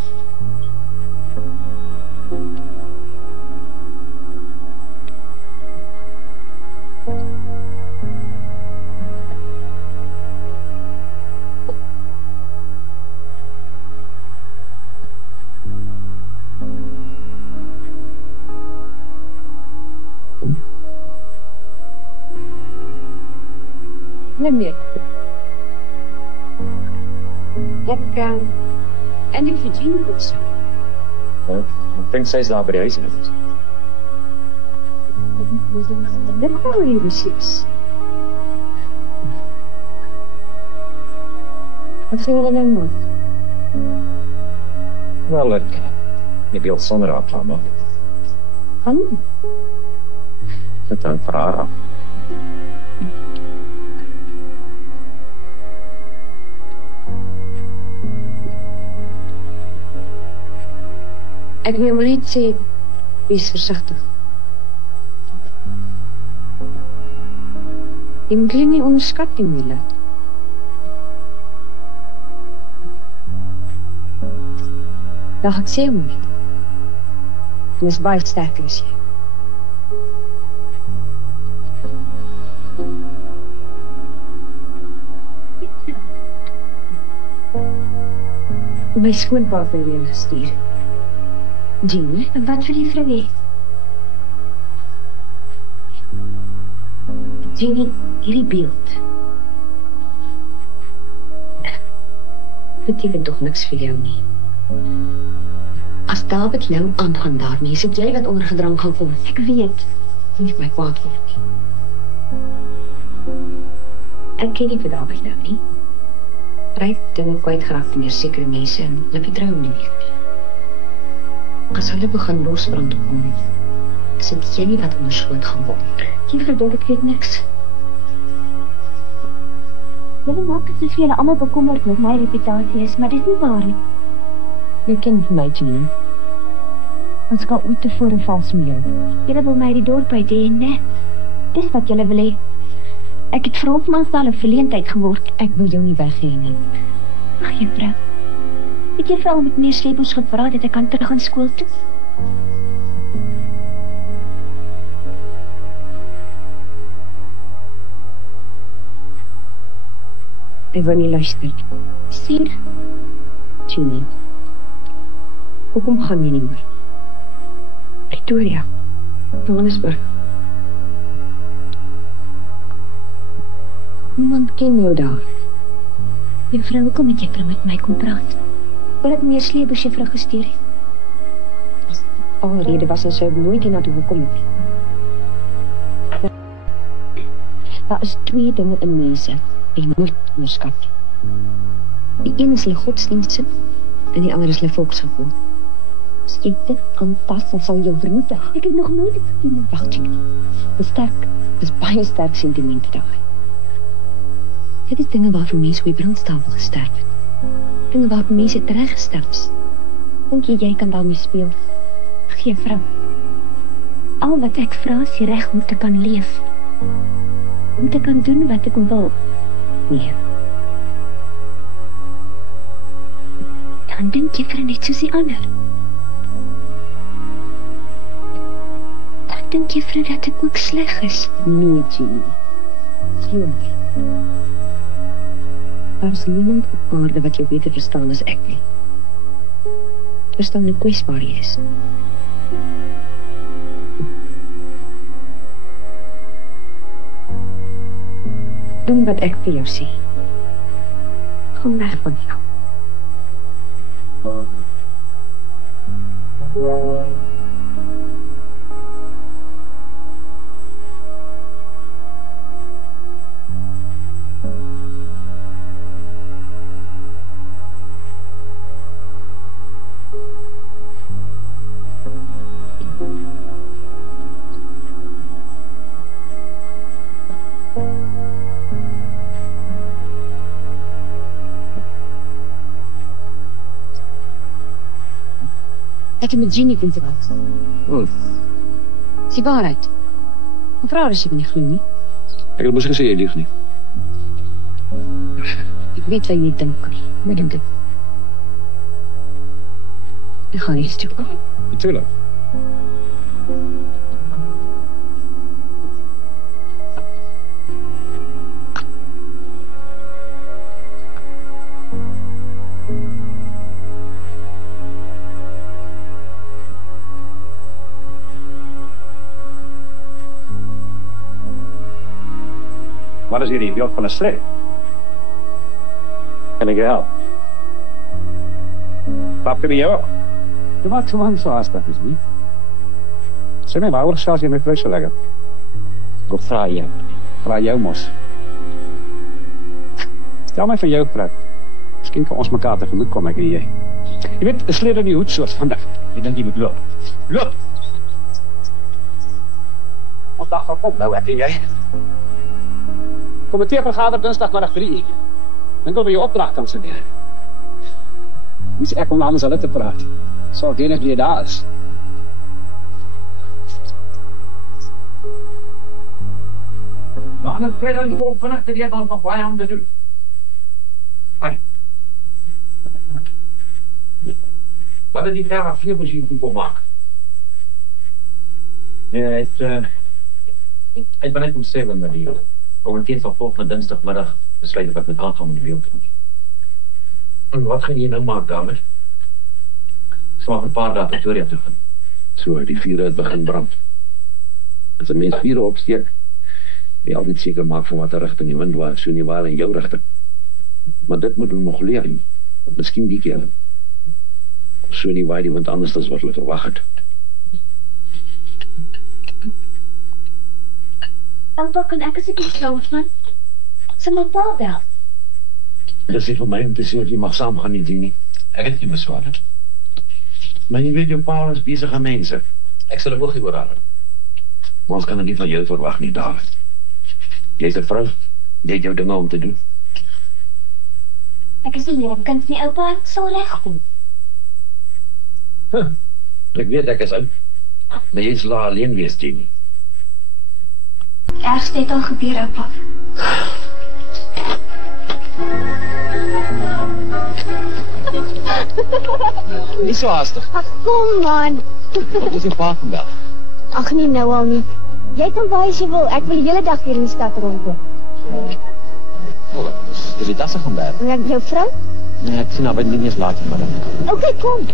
Nee. Ek en ek vir Jeannie goed so. Ek dink sy is daar by die huis en het. Dit kan nie wees. Wat sê julle nou nog? Wel, ek wil sonder haar klaar maak. Gaan? Dit hang vir haar af. Ek wil maar net sê, wees versigtig. Jy moet hulle nie onderskat nie, Mila. Dag, ek sê hom nie. Hy is baie sterker as jy. My skoonpa het my weer gestuur. Jeannie, wat wil jy vir hê? Jeannie, hierdie beeld beteken toch niks vir jou nie. As David nou aangaan daarmee, is dit jy wat ondergedrang gaan kom. Ek weet. Nie my kwaad word nie. Ek ken nie vir David nou nie. Hy het dinge kwytgeraak teenoor sekere mense en hulle vertrou hom nie meer. As hulle begin losbrand op hom, is dit jy wat onderskoot gaan word. Jy verdink ek weet niks. Julle maak asof julle almal bekommerd oor my reputasie is, maar dis nie waar nie. Jy ken vir my, Jean. Ons kan ooit tevore vals met jou. Julle wil my die dorp uit hê, né? Dis wat julle wil hê. Ek het vir Hofmansdal 'n verleentheid geword. Ek wil jou nie weggee nie. Ag, juffrou. Het jy vir al met meneer Sleepels gevra dat ek kan terug aan skool toe? Ek wil nie luister. Sien? Jean, hoekom gaan jy nie meer? Pretoria. Johannesburg. Niemand ken jou daar. Juffrou, hoekom het juffrou met my kom praat? Omdat meneer Sleepels juffrou gestuur het. Alrede was en sou nooit hiernatoe gekom het. Daar is 2 dinge in mense wat jy nooit onderskat. Die een is hulle godsdienste en die ander is hulle volksgevoel. As jy dit aanpas, dan sal jy jou vernietig. Ek het nog nooit dit gedoen nie. Wacht jy. Dis baie sterk sentimente daar. Dit is dinge waarvoor mense op die brandstapel gesterf het. Dinge waarvoor mense terechtgesterf is. Dink jy kan daarmee speel? Ag, juffrou. Al wat ek vra is die reg om te kan leef. Om te kan doen wat ek wil. Nee. Dan dink juffrou net soos die ander. Dan dink juffrou dat ek ook sleg is. Nee, Jean. Glo my. Daar is niemand op aarde wat jou beter verstaan as ek nie. Verstaan hoe kwesbaar jy is. Doen wat ek vir jou sê. Kom weg van jou. Ek het met Jeannie kom praat. Is die waarheid? Mevrouw is jy nie glo nie. Ek het mos gesê jy lieg nie. Ek weet wat jy dink. Maar dink dit. Ek gaan eens toe. Natuurlijk. Wat is hierdie beeld van 'n strek? Kan ek jou help? Pap jy jou? Jy maak so man so haastig is nie. Sê my, waaroor sels jy my vlees so lekker? Ek vra jou. Vra jou mos. Stel my van jou praat. Miskien kan ons mekaar tegemoet kom, ek en jy. Jy weet, 'n slede in die hoed soort vandag. Ek dink jy moet loop. Loop! Ons dag gaan kom nou, ek en jy. Komitee vergader dinsdagmiddag 3. Dink of jy jou opdrag kan sien. Moes ek om namens hulle te praat. Sal weet ek wie daar is. Maar dan kry jy vol vinnig te weet wat nog baie om te doen. Ai. Wat het die verre vleermachine kom maak? Ja, ek ben net om 7 met die komitee sal volgende dinsdagmiddag besluit of ek met aangaan met die beeld. En wat gaan jy nou maak, dames? Ek sal 'n paar dae Pretoria toe gaan. So, die vure het begin brand. As 'n mens vure opsteek, jy altyd seker maak van watter rigting die wind waai, so nie waar in jou rigting. Maar dit moet hulle nog leer. Miskien die keer. So nie waai die wind anders as wat hulle verwag het. Alba, kan ek asseblief slaap, man? Sy my pa bel. Dit is nie vir my om te sê of jy mag saam gaan nie. Ek het nie beswaar. Maar jy weet, jou pa is besige mense. Ek sal 'n oogie oor haar. Maar ons kan dit nie van jou verwag nie, David. Jy is 'n vrou, jy het jou dinge om te doen. Ek is nie hier, kind nie, oupa, ek sal regkom. Ek weet ek is oud. Maar jy is laat alleen wees, Jenny. Ergste het al gebeur, oupa. Nie so haastig. Ach, kom man. Wat is jou pa vandag? Ag nie nou al nie. Jy kan waar as jy wil, ek wil die hele dag hier in die stad rondloop. Dis die tasse gaan berg. En ek jou vrou? Nee, ek sien haar nie eens laat nie, maar Okay, kom.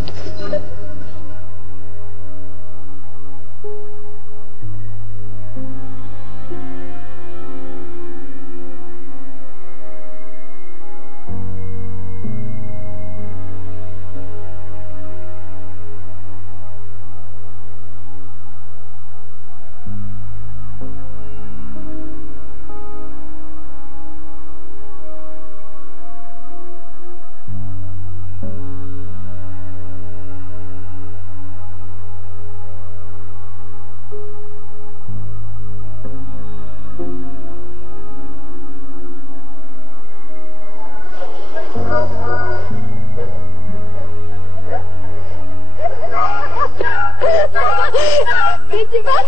Weet jy wat?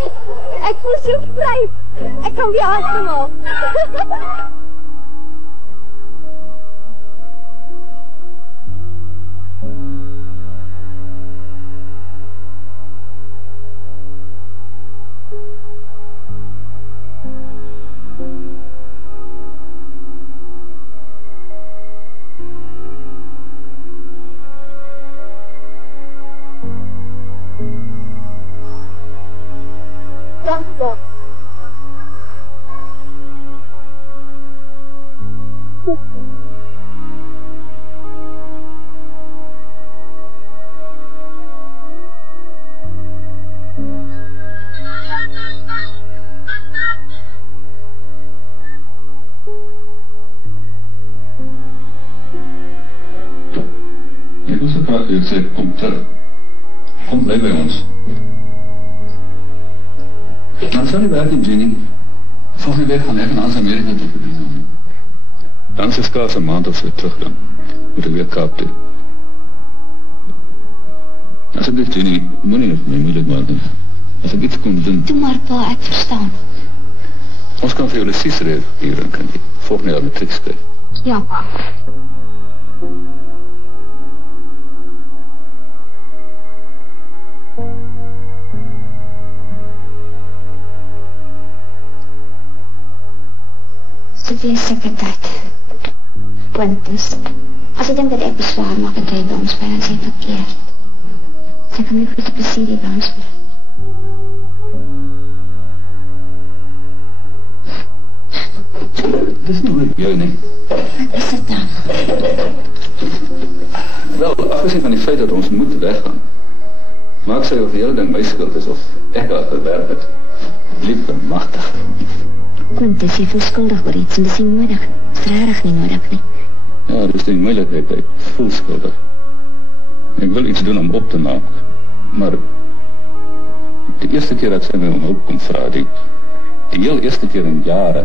Ek voel so vry. Ek kan weer asemhaal. Dank. Ek wil so graag vir jou sê, kom terug. Kom bly by ons. Dan sal die werk in Jenny. Volgende week gaan ek in Amerika toe. Dan is skaars 'n maand of so terug dan. Moet ek weer Kaap toe. Asseblief Jenny, moenie het my moeilik maak nie. As ek iets kon doen. Doe maar pa, ek verstaan. Ons kan vir jou lesies reël hier in kan jy. Volgende jaar matriek skryf. Ja, pa. Dit is seker tyd. Quintus, as jy dink dat ek beswaar maak dat jy by ons bly, dan is jy verkeerd. Sy kan my grote plesier hier by ons bly. Dis nie oor jou nie. Wat is dit dan? Wel, afgesien van die feit dat ons moet weggaan, maak sy of die hele ding my skuld is of ek haar verwerp het. Lief en machtig. Quintus, jy voel skuldig oor iets en dis nie nodig. Dis rarig nie nodig nie. Ja, dis die moeilikheid, ek voel skuldig. Ek wil iets doen om op te maak, maar die eerste keer dat sy my om hulp kom vra, die heel eerste keer in jare,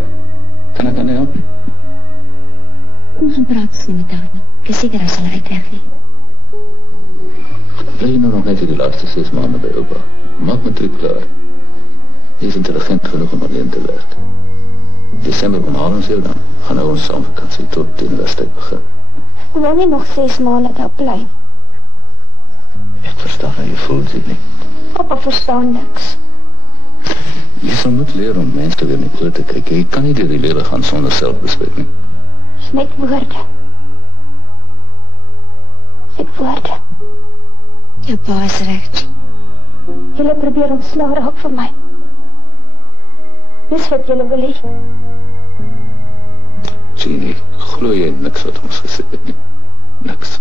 kan ek aan nie help? Kom gaan praat ons nie met haar nie. Ek is seker hy sal uitweg nie. Bly jy nou nog net die laatste 6 maande by opa? Maak matriek klaar. Jy is intelligent genoeg om alleen te werk. Desember kom haal ons jou dan. Gaan nou ons saam vakansie tot die universiteit begin. Ek wil nie nog 6 maande daar bly. Ek verstaan hoe jy voel, Jenny. Papa verstaan niks. Jy sal moet leer om mense weer in die oor te kyk. Jy kan nie deur die lewe gaan sonder selfbespreek nie. Net woorde. Net woorde. Jou pa is reg. Julle probeer ontslae raak van my. Dis wat julle wil hê. Jenny, glo jy niks wat ons gesê het nie? Niks.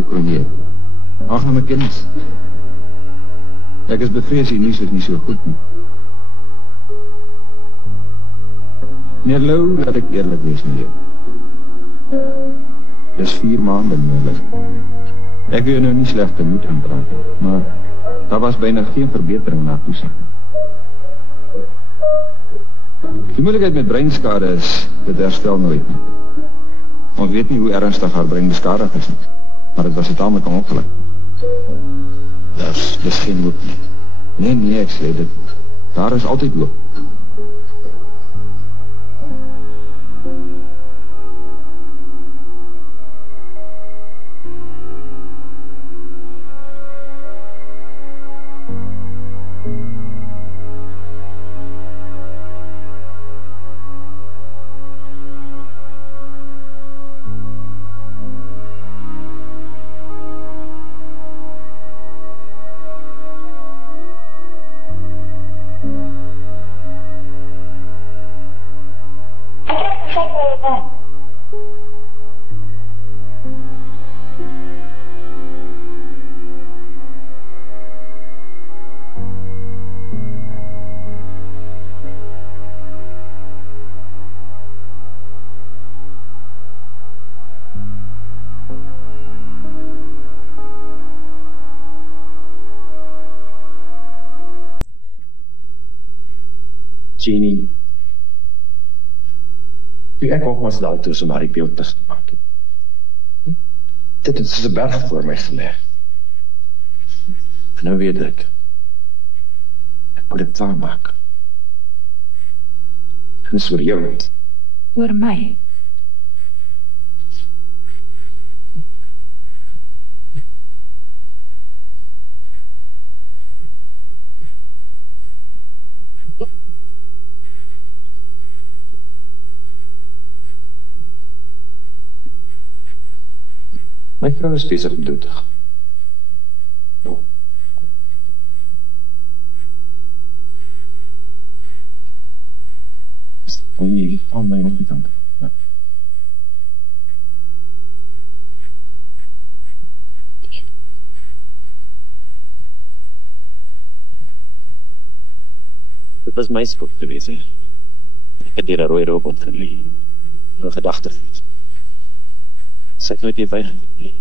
te probeer. Ag, nou my kennis. Ek is bevrees die nuus is nie so goed nie. Meneer Lou, laat ek eerlik wees met jou. Dis 4 maande, meneer Lou. Ek wil jou nou nie slegte moed aanpraat nie, maar daar was byna geen verbetering na toesig. Die moeilikheid met breinskade is, dit herstel nooit nie. Ons weet nie hoe ernstig haar brein beskadig is nie, maar dit was 'n tamelike ongeluk. Dis geen hoop nie. Nee, ek sê dit. Daar is altyd hoop. Jeannie, toe ek ook was daar toe om haar die beeld te maak. Dit is soos 'n berg voor my gelê. En nou weet ek moet dit klaar maak. En dis vir jou. Oor my. My vrou is besig om dood te gaan. Nee, al my nog nie kant. Dit was my skuld gewees, hè. Ek het deur 'n rooi robot gelê. 'n gedagte. Sy het nooit weer bygekom.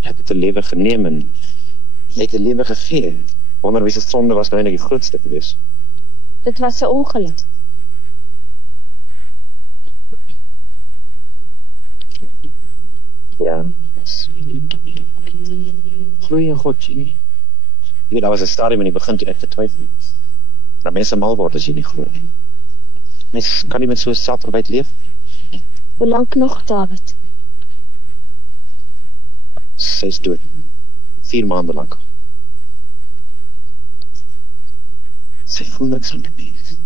Ek het 'n lewe geneem en net 'n lewe gegee. Wonder wie se sonde was nou eintlik die grootste gewees. Dit was 'n ongeluk. Ja. Gloei in God, Jeannie. Hier, daar was 'n stadium in die begin toe ek getwyfel. Dat mense mal word as jy nie glo nie. Mens kan nie met so 'n selfverwyd leef. Hoe lank nog, David? Sy is dood. 4 maande lank. Sy voel niks van die mens.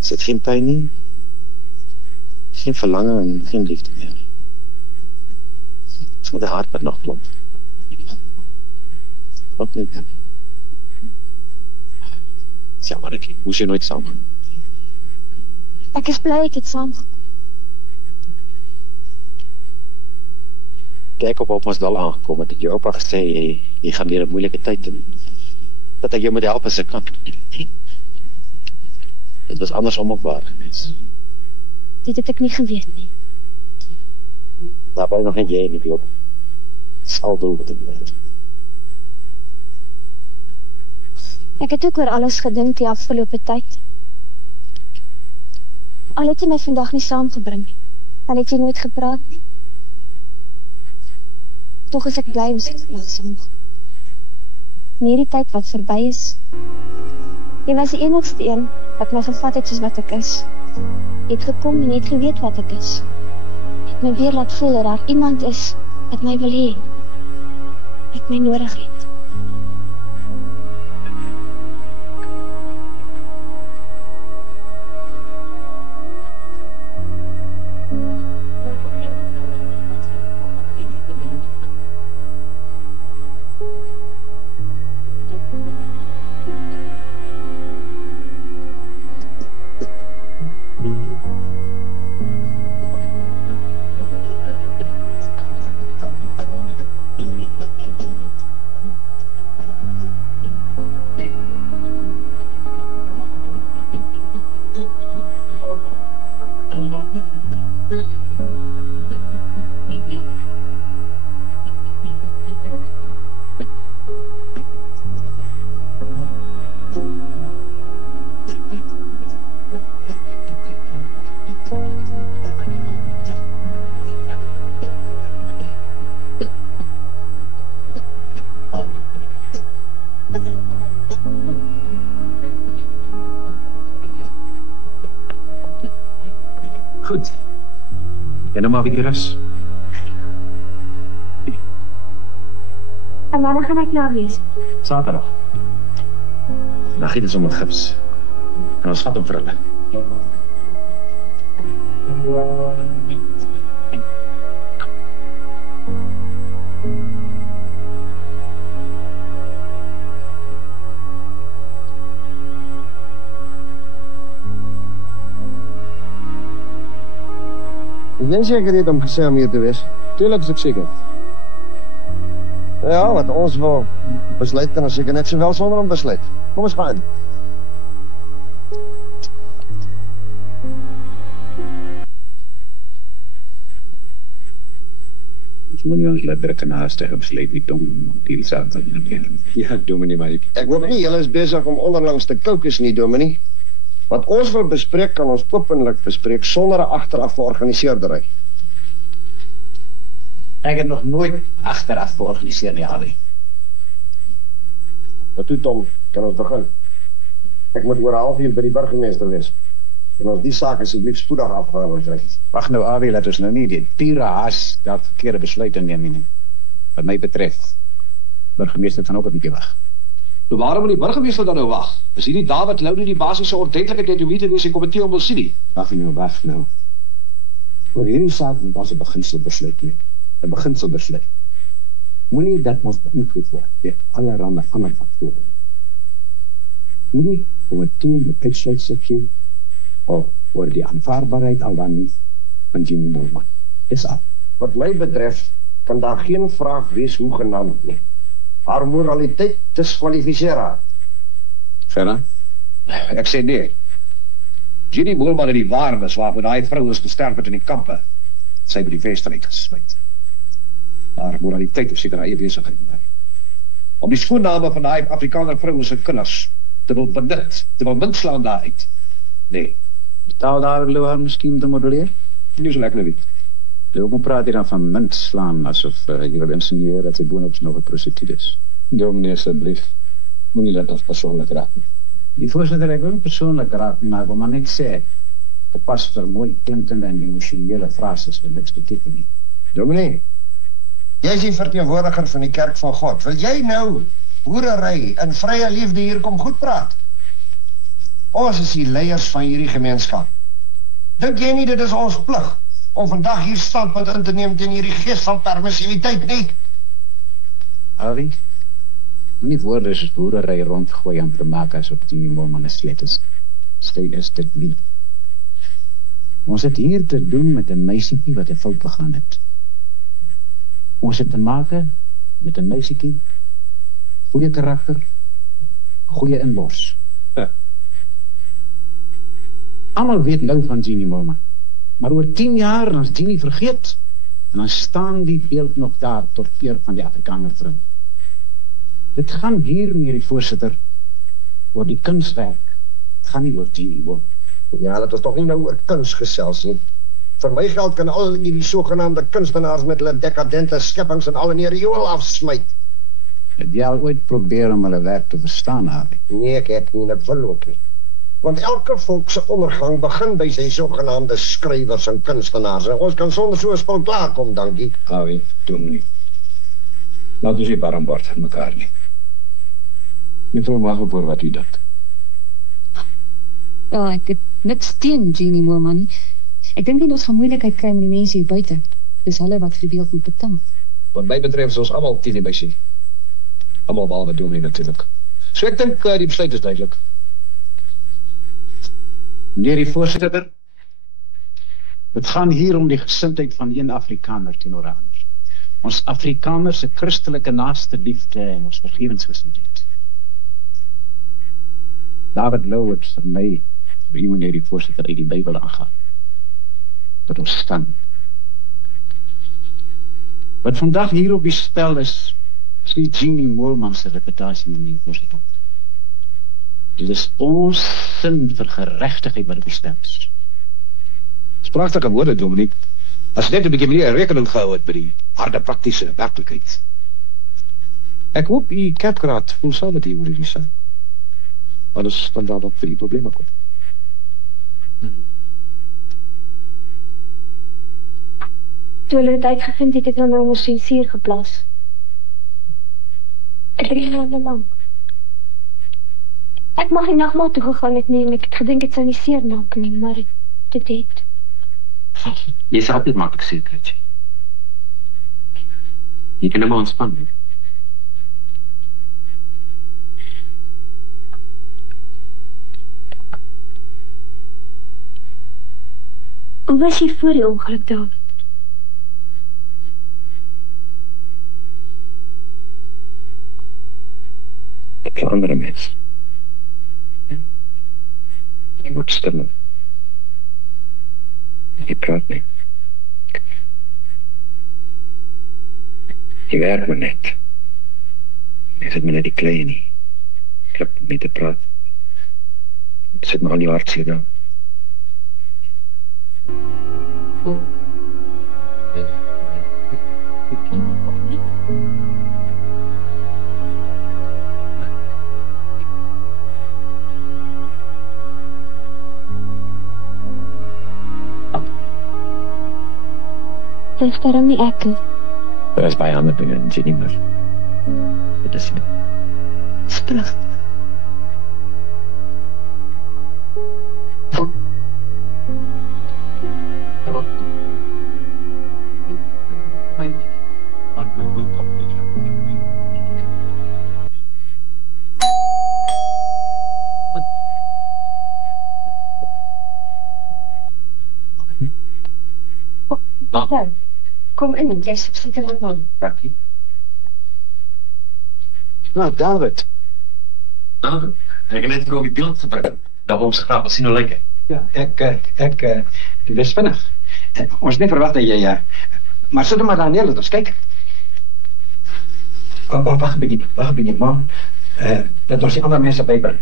Sy het geen pyn nie. Geen verlange en geen liefde meer. Sy het 'n hart wat nog klop. Klop nie meer. Ja, maar ek moes jy nooit saam. Ek is bly ek het saamgekom. Toe ek op Hopmansdal aangekom het, ek jou oupa gesê, jy gaan deur 'n moeilike tyd en dat ek jou moet help as ek kan. Dit was andersom ook waar gewees. Dit het ek nie geweet nie. Daar was nog net jy in die beeld. Sal doel te bly. Ek het ook oor alles gedink die afgelope tyd. Al het jy my vandag nie saamgebring nie, dan het jy nooit gepraat nie. Toch is ek bly om sy geplaas nog. In hierdie tyd wat verby is, jy was die enigste een wat my gevat het soos wat ek is. Jy het gekom en jy het geweet wat ek is. Jy het my weer laat voel dat daar iemand is wat my wil hê, wat my nodig het. En nou maar weer rus. En wanneer gaan ek nou wees? Saterdag. Dan giet ons om 'n gips. En ons vat hom vir hulle. Jy seker het om gesê om hier te wees? Tuurlijk is ek seker. Ja, wat ons wil besluit kan ons seker net sowel sonder om besluit. Kom ons gaan. Ons moet nie ons laat druk en haastig besluit nie, Tom. Die saak wat gebeur. Ja, dominee, maar Ek hoop nie julle is besig om onderlangs te kokes nie, dominee. Wat ons wil bespreek, kan ons openlik bespreek sonder 'n agteraf georganiseerdery. Ek het nog nooit agteraf georganiseer nie, Harry. Wat toe, Tom, kan ons begin? Ek moet oor 'n halfuur by die burgemeester wees. En ons die saak asseblief spoedig afgehandel kry. Wag nou, Arie, laat ons nou nie die pure haas daar verkeerde besluite neem nie. Wat my betref, burgemeester gaan ook 'n bietjie wag. Nou waarom moet die burgemeester dan nou wag? Is hierdie David Lou nie die basiese ordentlikheid om hier te wees en komitee om wil sien nie? Wag nou. Oor hierdie saak moet ons 'n beginselbesluit neem. 'n Beginselbesluit. Moenie dat ons beïnvloed word deur allerlei ander faktore. Moenie komitee moet uitsluitsel gee of oor die aanvaarbaarheid al dan nie van Jeannie Moorman. Dis af. Wat my betref, kan daar geen vraag wees hoe genaamd nie. Haar moraliteit diskwalifiseer haar. Verder? Ek sê nee. Jeannie Moorman het die waardes waarvoor daai vrou is gesterf het in die kampe. Sy by die venster uitgespuit. Haar moraliteit is seker haar eie besigheid. Om die skoonname van daai Afrikaner vrou se kinders te wil benut, te wil mintslaan daaruit. Nee. Betaal daar Lou haar miskien te modelleer? Nie so lekker weet. Hoekom praat jy dan van munt slaan asof jy wil insinueer dat sy boonop nog 'n prostituut is? Dominee, asseblief. Moenie dat ons persoonlik raak nie. Die voorsitter, ek wil persoonlik raak, maar ek wil maar net sê, dit pas vir mooi klinkende en emosionele frases wat niks beteken nie. Dominee, jy is die verteenwoordiger van die kerk van God. Wil jy nou hoerery en vrye liefde hier kom goed praat? Ons is die leiers van hierdie gemeenskap. Dink jy nie dit is ons plig om vandag hier standpunt in te neem teen hierdie gees van permissiwiteit nie? Arie, nie woorde soos boerery rondgooi en vermaak asof die Moorman 'n slet is. Sê is dit nie. Ons het hier te doen met 'n meisietjie wat 'n fout begaan het. Ons het te maak met 'n meisietjie, goeie karakter, goeie inbors. Almal weet nou van Jeannie Moorman. Maar oor 10 jaar, dan is Jeannie vergeet, en dan staan die beeld nog daar tot eer van die Afrikaner vrou. Dit gaan hier, meneer die voorsitter, oor die kunswerk. Het gaan nie oor Jeannie Moorman. Ja, dat is toch nie nou oor kunst gesels nie. Vir my geld kan al die sogenaamde kunstenaars met hulle dekadente skeppings en al in die riool afsmyt. Het jy al ooit probeer om hulle werk te verstaan, Harry? Nee, ek het nie, en ek wil ook nie. Want elke volk se ondergang begin by sy sogenaamde skrywers en kunstenaars. En ons kan sonder so 'n spul klaarkom, dankie. Awie, doen nie. Laat ons nie warm word aan mekaar nie. Net om wag oor wat u dink. Ja, ek het niks teen Jeannie Moorman nie. Ek dink nie ons gaan moeilikheid kry met die mense hier buite. Dis hulle wat vir die beeld moet betaal. Wat my betref is ons almal teen die meisie. Almal behalwe Dominee natuurlik. So ek dink die besluit is duidelik. Meneer die voorsitter, het gaan hier om die gesindheid van een Afrikaner teenoor ander. Ons Afrikaners se Christelike naaste liefde en ons vergewensgesindheid. David Lou het vir my, vir u meneer die voorsitter, uit die Bybel aangaan. Dat ons staan. Wat vandag hier op die spel is die Jeannie Moorman se reputasie, meneer die voorsitter. Dit is ons sin vir geregtigheid wat op die spel is. Dis pragtige woorde, Dominee. As net 'n bietjie meer rekening gehou het met die harde praktiese werklikheid. Ek hoop u kerkraad voel saam met u oor hierdie saak. Anders kan daar nog veel probleme kom. Toe hulle dit uitgevind het, het hulle nou ons sensuur geplaas. 3 maande lang. Ek mag nie nagmaal toegegaan het nie en ek het gedink het sou nie seer maak nie, maar dit het. Jy is altyd maklik seer, Kritsie. Jy kan nou maar ontspan. Hoe was jy voor die ongeluk, David? Ek 'n ander mens. Jy word stiller. Jy praat nie. Jy werk maar net. Jy sit maar net die klei nie. Klip om nie te praat. Jy sit maar al die hartseer daar. Dit is daarom nie ek nie. Dit is baie ander dinge, Jenny, maar dit is nie. Sprig. Kom in, jy sit in my man. Dankie. Nou, David. Ek het net op die beeld gebring. Dat ons graag sien hoe lyk hy. Ja, ek dis vinnig. Ons het nie verwag dat jy maar sit hom maar daar neer, laat ons kyk. Wag 'n bietjie, man. Dat ons die ander mense bybring.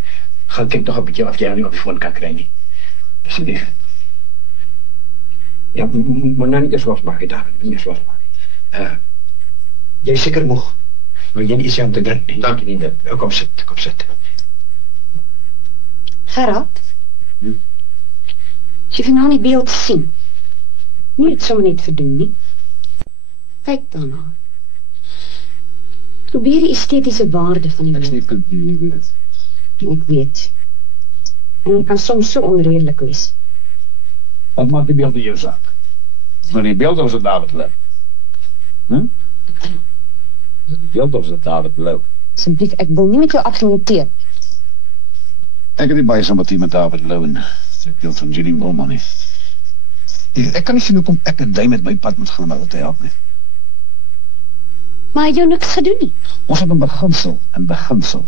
Gaan kyk nog 'n bietjie of jy aan die foon kan kry nie. Dis nie. Ja, maar nou nie eers losmaak, David, nie eers losmaak. Jy is seker moeg. Wil jy nie iets om te drink nie? Dankie nie dit. Kom sit. Gerard? Jy kan nou nie beeld sien. Nie het sommer net verdoen nie. Kyk daarna. Probeer die estetiese waarde van die beeld. Ek weet. En jy kan soms so onredelik wees. Wat maakt die beelden jou zaak? Maar die beelden was het David Lou. Die beelden was het David Lou. Asseblief, ek wil nie met jou argumenteer. Ek het nie baie simpatie met David Lou en die beeld van Jenny Wilman nie. Ek kan nie sien hoekom ek 'n duim met my pad moet gaan om hulle te help nie. Maar hy het jou niks gedoen nie. Ons het 'n beginsel.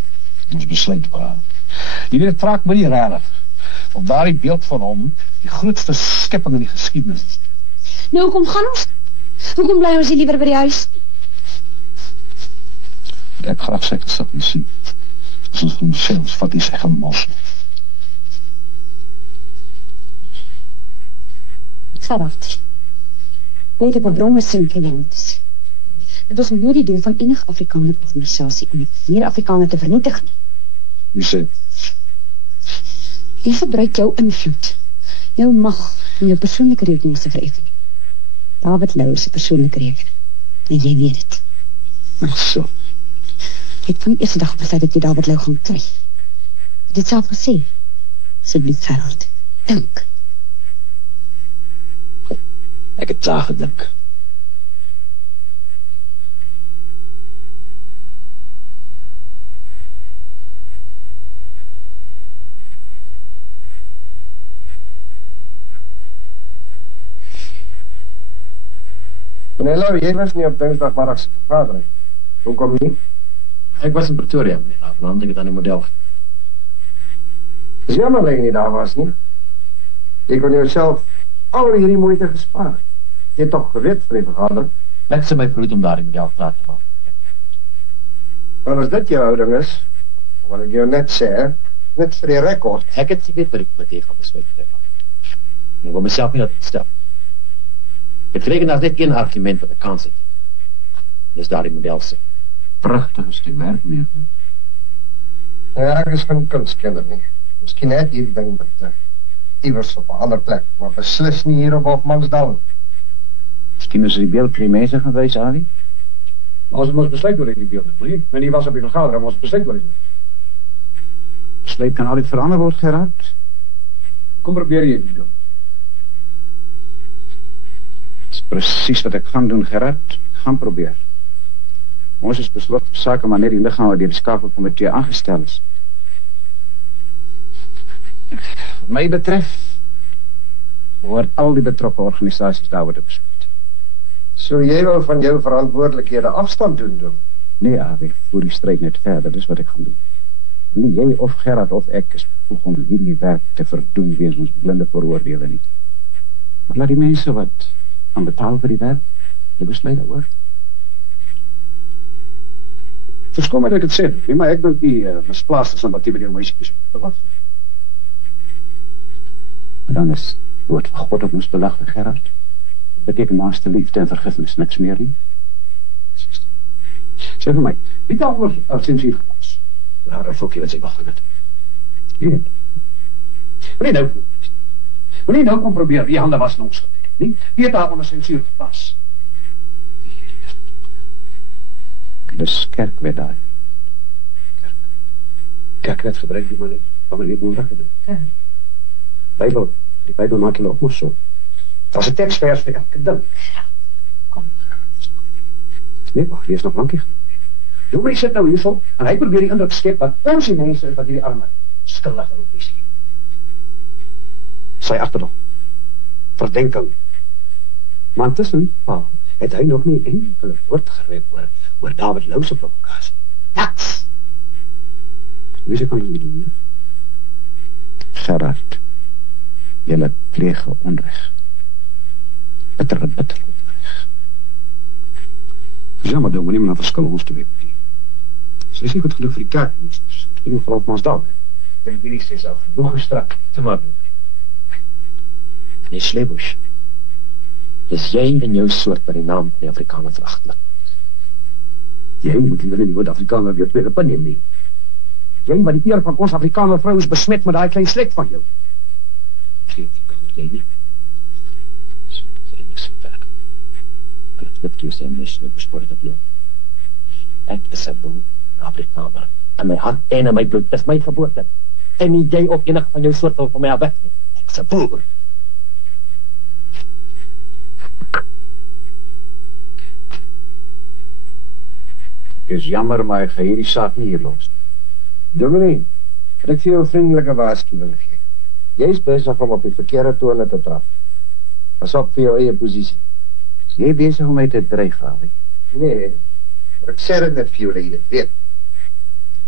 Ons besluit waar. Jy weet, het raak my nie rarig. Op daardie beeld van hom, die grootste skepping in die geskiedenis. Nou, hoekom gaan ons? Hoekom bly ons nie liewer by die huis? Ek graag sy gesit en sien. As ons van ons vat die sy gemals. Gerard. Weet ek wat dromme sien kan jy moet sien. Dit was nooit die doel van enige Afrikaner organisasie om meer Afrikaner te vernietig nie. Wie sê? Jy gebruik jou invloed, jou mag om jou persoonlike rekening te vereffen. David Lou is 'n persoonlike rekening. En jy weet dit. Ach so. Jy het van die eerste dag besluit dat jy David Lou gaan kry. Dit self gesê. Asseblief, Gerard. Dink. Ek het daar gedink. Meneer Lou, jy was nie op Dinsdagmiddag se vergadering. Hoekom nie? Ek was in Pretoria, meneer. Vanavond het ek aan die model. Dis jammer dat jy nie daar was nie. Jy kon jouself al hierdie moeite gespaar. Jy het toch gereed vir die vergadering? Ek sê my vroeg om daar die model klaar te maak. Maar as dit jou houding is, wat ek jou net sê, net vir die rekord. Ek het weet wat die komitee gaan besluit. Ek wil myself nie dat stel. Ek reken daar net een argument wat ek kan sê. Dis daar die model sê. Prachtig is die werk, meneer. Ja, ek is geen kunstkenner nie. Miskien net hier ding met iewers op 'n ander plek, maar beslis nie hier op Hofmansdal. Miskien is die beeld vir die mense gewys, Ali. Ons moet besluit oor die beeld, nie? En die was op die vergadering, ons besluit oor die beeld. Besluit kan altyd verander word, Gerard. Kom probeer jy dit doen. Dis presies wat ek gaan doen, Gerard. Gaan probeer. Ons is besluit vir sake maar net die liggaam wat deur die skakelkomitee aangestel is. Wat my betref, behoort al die betrokke organisasies daaroor te besluit. So jy wil van jou verantwoordelikhede afstand doen, Dom? Nee, Awie, voer die stryd net verder, dis wat ek gaan doen. Nie jy of Gerard of ek is bevoeg om hierdie werk te verdoen weens ons blinde veroordeling nie. Maar laat die mense wat aan betaal vir die werk, die besluit daaroor. Verskoon my dat ek dit sê, nie, maar ek dink die misplaaste simpatie met die meisies belag. Maar dan is woord van God op ons belag, Gerard. Beteken naaste liefde en vergifnis, niks meer nie. Sê vir my, wie daar ons sensuur gepas? Ja, dat voel jy wat sy wacht met. Ja. Wanneer nou kom probeer, die hande was in ons gebied, nie? Wie het daar onder sensuur gepas? Dis kerkwet daar. Kerkwet gebruik die man net, wat men weet moet weggedoen. Bybel, die Bybel maak julle ook maar so. Dat is een tekstvers vir elke ding. Kom. Nee, wacht, die is nog lankie genoeg. Dominee sit nou hierso, en hy probeer die indruk skep dat ons die mense is wat hierdie arme skuldig op is. Sy agterdog. Verdenking. Maar intussen, pa, het hy nog nie enkele woord gereep oor David Lou se provokasie. Niks. Wie se kan dit doen? Gerard, julle pleeg onreg. Bitter onreg. Ja, maar Dominee, maar verskil ons te weet. Sy is nie goed genoeg vir die kerkmeesters. Ek genoeg geloof maar ons daar. Ek denk nie, sy is al genoeg gestrak te maak. Nee, Sleebush. Dis jy en jou soort by die naam van die Afrikaner veragtelik. Jy moet nie die woord Afrikaner op jou tweede punt neem nie. Jy wat die eer van ons Afrikaner vrou is besmet met die klein slek van jou. Geen kan jy nie. So, sy niks so ver. En het wit jy sê mis, jy bespoor het loop. Ek is 'n boer, 'n Afrikaner. In my hart en in my bloed, dis my geboorte. En nie jy of enig van jou soort wil van my weg nie. Ek is 'n boer. Ek is jammer, maar ek gaan hierdie saak nie hier los. Dominee, ek vir jou 'n vriendelike waarskuwing gee. Jy is besig om op die verkeerde tone te trap. Pas op vir jou eie posisie. Is jy besig om my te dreig, Awie? Nee, maar ek sê dit net vir jou dat jy dit weet.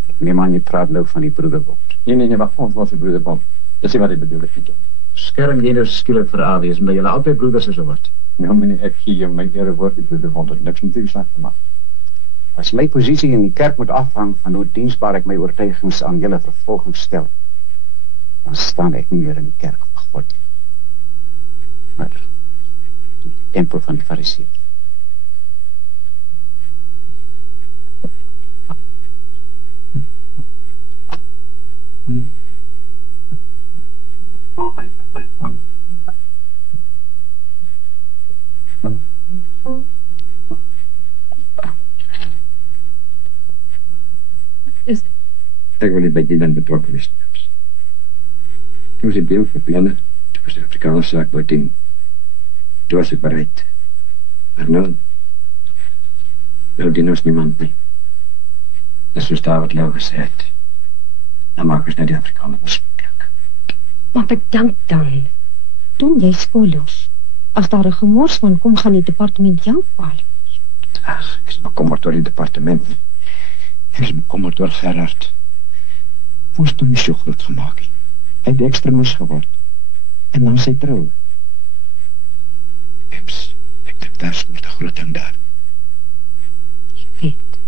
Ek neem aan jy praat nou van die broederbond. Nee, maar ons was die broederbond. Dis nie wat ek bedoel, ek nie. Skerm jy nou skielik vir Awie, is omdat julle altyd broeders is, of wat? Ja, meneer, ek gee jou my ere woord, die broederbond het niks met u saak te maak. As my posisie in die kerk moet afhang van hoe diensbaar ek my oortuigings aan julle vervolging stel, dan staan ek nie meer in die kerk van God, maar in die tempel van die Fariseërs. Ek wil nie by die land betrokken wees. Toen was die beeld geplannen, toen was de Afrikaanse zaak buiten. Toen was ik bereid. Maar nou, wil die ons niemand nie. Dis soos David Lou gesê het. Dan maak ons net die Afrikaner bespreek. Maar bedank dan. Doen jy skoolloos. As daar 'n gemors van kom, gaan die departement jou paal. Ag, ek is bekommerd oor die departement. Ek is bekommerd oor Gerard. Ons het hom nie so groot gemaak nie. Hy het ekstremis geword. En dan sy trou. Eps, ek dink daar is 'n groot ding daar. Ek weet.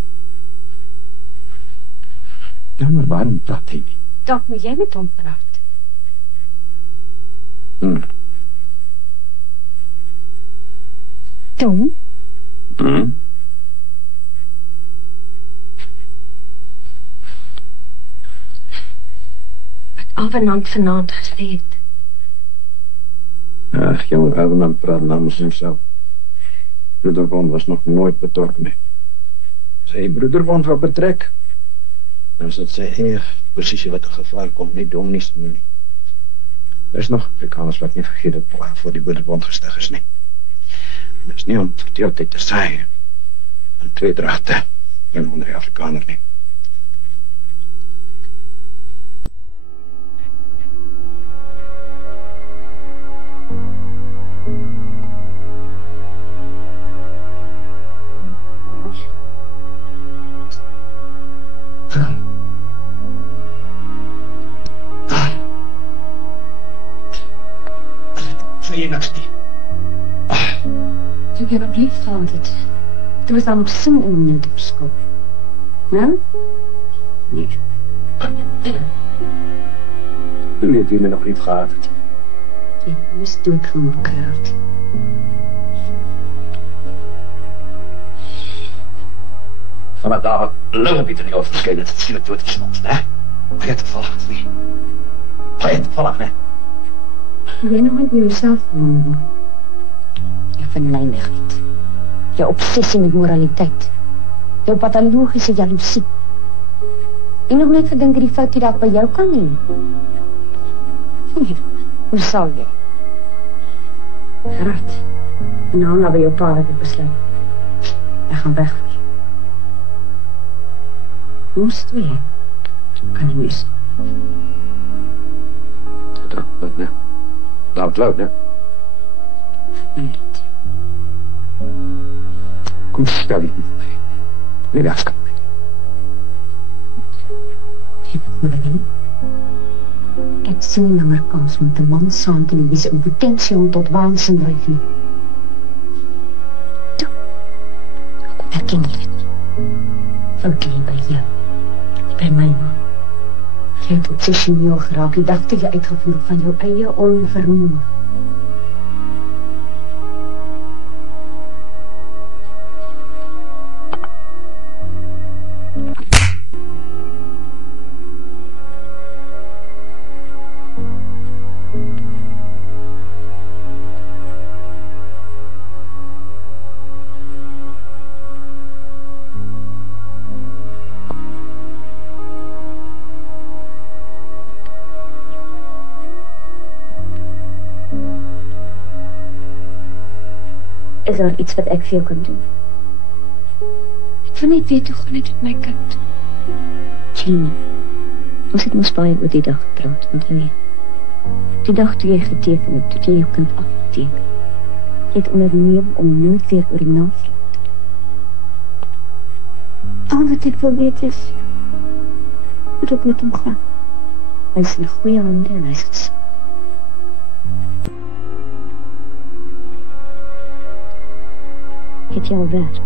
Ja, maar waarom praat hy nie? Dalk moet jy met hom praat. Tom? Avenant vanaand gesê het. Ag, jammer, Avenant praat namens homself. Broederbond was nog nooit betrokken nie. Sy broederbond wat betrek, dan is dit sy eie posisie wat in gevaar kom, nie dominees nie. Er is nog Afrikaners wat nie vergeet dat Paul voor die broederbond gestig is nie. Dit is nie om verdeeldheid te saai en tweedragte en onder die Afrikaner nie. Sê jy niks nie. Toe jy wat lief gehad het, toe was dan op sin om jou te beskop. Nou? Nee. Toen weet wie my nog lief gehad het. Jy moes doodgemaak gehad. Vanaf daar lange Pieter nie overgeskyn het, sien ek dood is ons, né? Baie toevallig nie. Baie toevallig, né? Jy nog met jouself gewonder. Jou venynigheid. Jou obsessie met moraliteit. Jou pathologiese jaloesie. En nog net gedink dat die fout die dalk by jou kan hê. Hoe sal jy? Gerard, en nou na by jou pa wat ek besluit. Ek gaan weg. Ons twee kan nie mis. Dat nee. Daar het loop, né? Weet. Kom stel dit met my. Nee, dat kan nie. Jy moet my doen. Ek sien nie langer kans om 'n man saam te wees in potensie om tot waansin dryf nie. Toe. Ek ken jy dit. Fout lê by jou. By my man. Jy het obsessioneel geraak, die dag toe jy uitgevoer van jou eie onvermoë. Is daar iets wat ek vir jou kan doen? Ek wil net weet hoe gaan dit met my kind. Jean, ons het mos baie oor die dag gepraat, onthou jy? Die dag toe jy geteken het, toe jy jou kind afgeteken. Jy het onderneem om nooit weer oor die navraag te doen. Al wat ek wil weet is, hoe dit met hom gaan. Hy is in goeie hande en hy is gesond. Het jy al werk?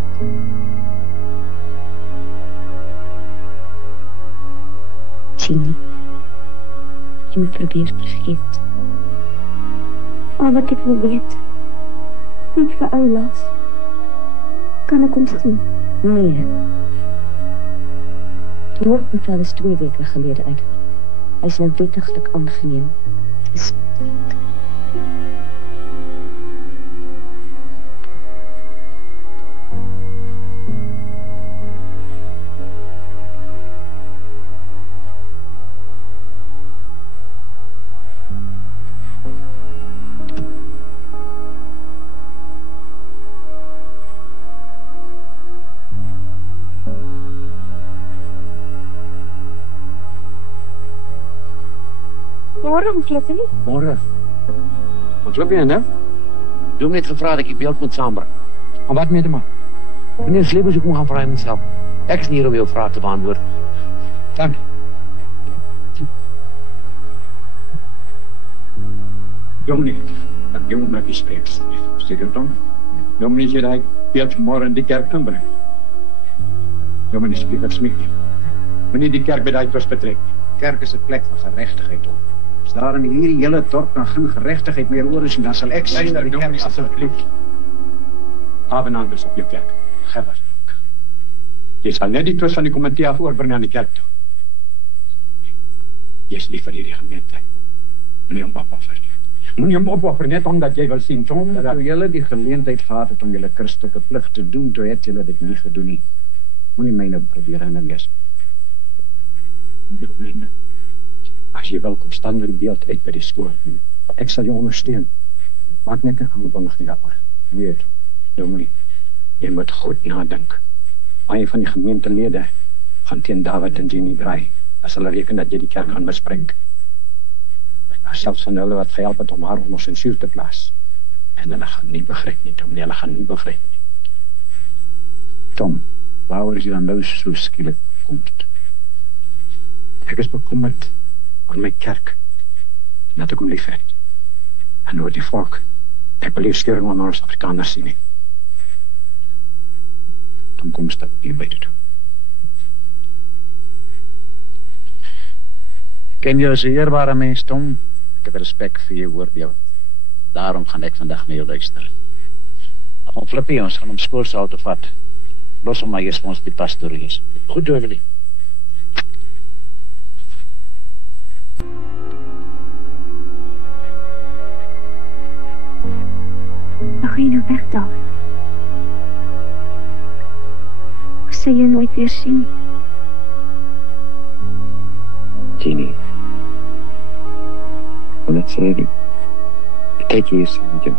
Jean, jy moet probeer vergeet. Al wat ek wil weet, net vir ou Lars, kan ek ons sien? Nee. Die hoofdbevel is 2 weke gelede uitgegaan. Hy is nou wettiglik aangeneem. Dis Môre, hoe klop jy? Môre. Wat loop jy, né? Jy het net gevra dat ek die beeld moet saambring. En wat met hom? Meneer Slebers, ek moet gaan vra myself. Ek is nie hier om jou vrae te beantwoord. Dank. Dominee, dat jy moet met die spreek. Seker dan? Dominee sê dat ek beeld môre in die kerk inbring. Dominee spreek ek smeek. Wanneer die kerk by daai twis betrek. Kerk is 'n plek van geregtigheid om. As daar in hierdie hele dorp dan geen geregtigheid meer oor is, dan sal ek sê dat die kerk asseblief. Abenanders op jou kerk. Gerard. Jy sal net die twis van die komitee af oorbring aan die kerk toe. Jy is lief vir hierdie gemeente. Meneer papa vir jou. Moenie hom opoffer net omdat jy wil sien, Tom. Toe julle die geleentheid gehad het om julle Christelike plig te doen, toe het julle dit nie gedoen nie. Moenie my nou probeer herinner. As jy wil, kom staan met die beeld uit by die skool. Ek sal jou ondersteun. Maak net 'n gebondiging daaroor. Nee, Tom. Dominee, jy moet goed nadink. Baie van die gemeentelede gaan teen David en Jenny draai, as hulle reken dat jy die kerk gaan misbruik. Selfs van hulle wat gehelp het om haar onder sensuur te plaas. En hulle gaan nie begryp nie, Dominee, hulle gaan nie begryp nie. Tom, waaroor is jy dan nou so skielik bekommerd? Ek is bekommerd oor my kerk, en dat ek hom lief het. En oor die volk. Ek wil nie skeuring onder ons Afrikaners sien nie. Dan kom stap ek hier by dit toe. Ek ken jou as 'n eerbare mens, Tom. Ek het respek vir jou oordeel. Daarom gaan ek vandag na jou luister. Dan gaan Flippie, ons gaan hom skoolsaal toe vat. Los hom maar eers vir ons die pastorie is. Goed, Dominee. Dan ga jy nou weg, David. Ek sal jou nooit weer sien. Jenny. En het sê die kyk hier sien met jou.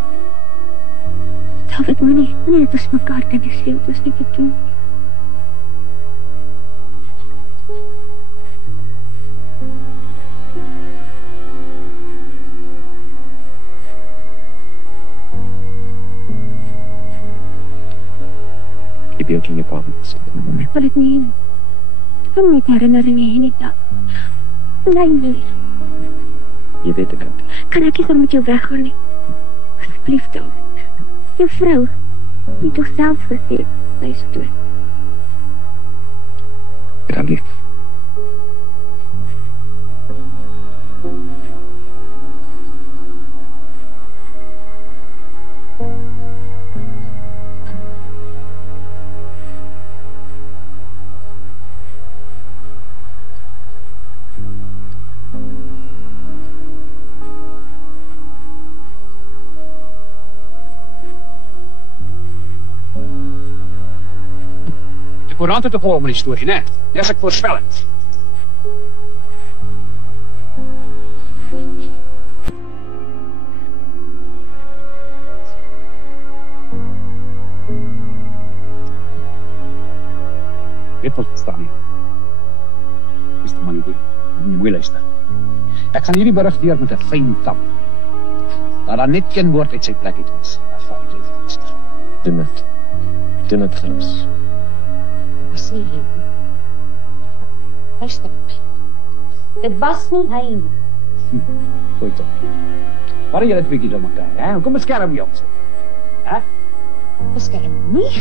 David, moenie dit ons mekaar kan sê, dit is nie te doen. Die beeld in jou kamer sit. Ek wil dit nie heen. Ek wil met herinneringe heen nie, David. Nee, nie. Jy weet ek. Kan ek nie saam met jou weggaan nie? Asseblief, David. Jou vrou, die toch self gesê, sy is dood. Ja, lief. De courant het te vol met die storie, né? Dis ek voorspel het. Dit wat staan hier. Is die man die mooi luister. Ek gaan hierdie berig deur met 'n fyn tap. Dat daar net een woord uit sy plek het is. Ervaar jy dit? Doen het. Doen het gerus. Wat sê jy? Luister op my. Dit was nie hy nie. Goed toch. Waar jy dit bietjie door mekaar, hè? Kom beskerm jy ons. Hè? Beskerm nie.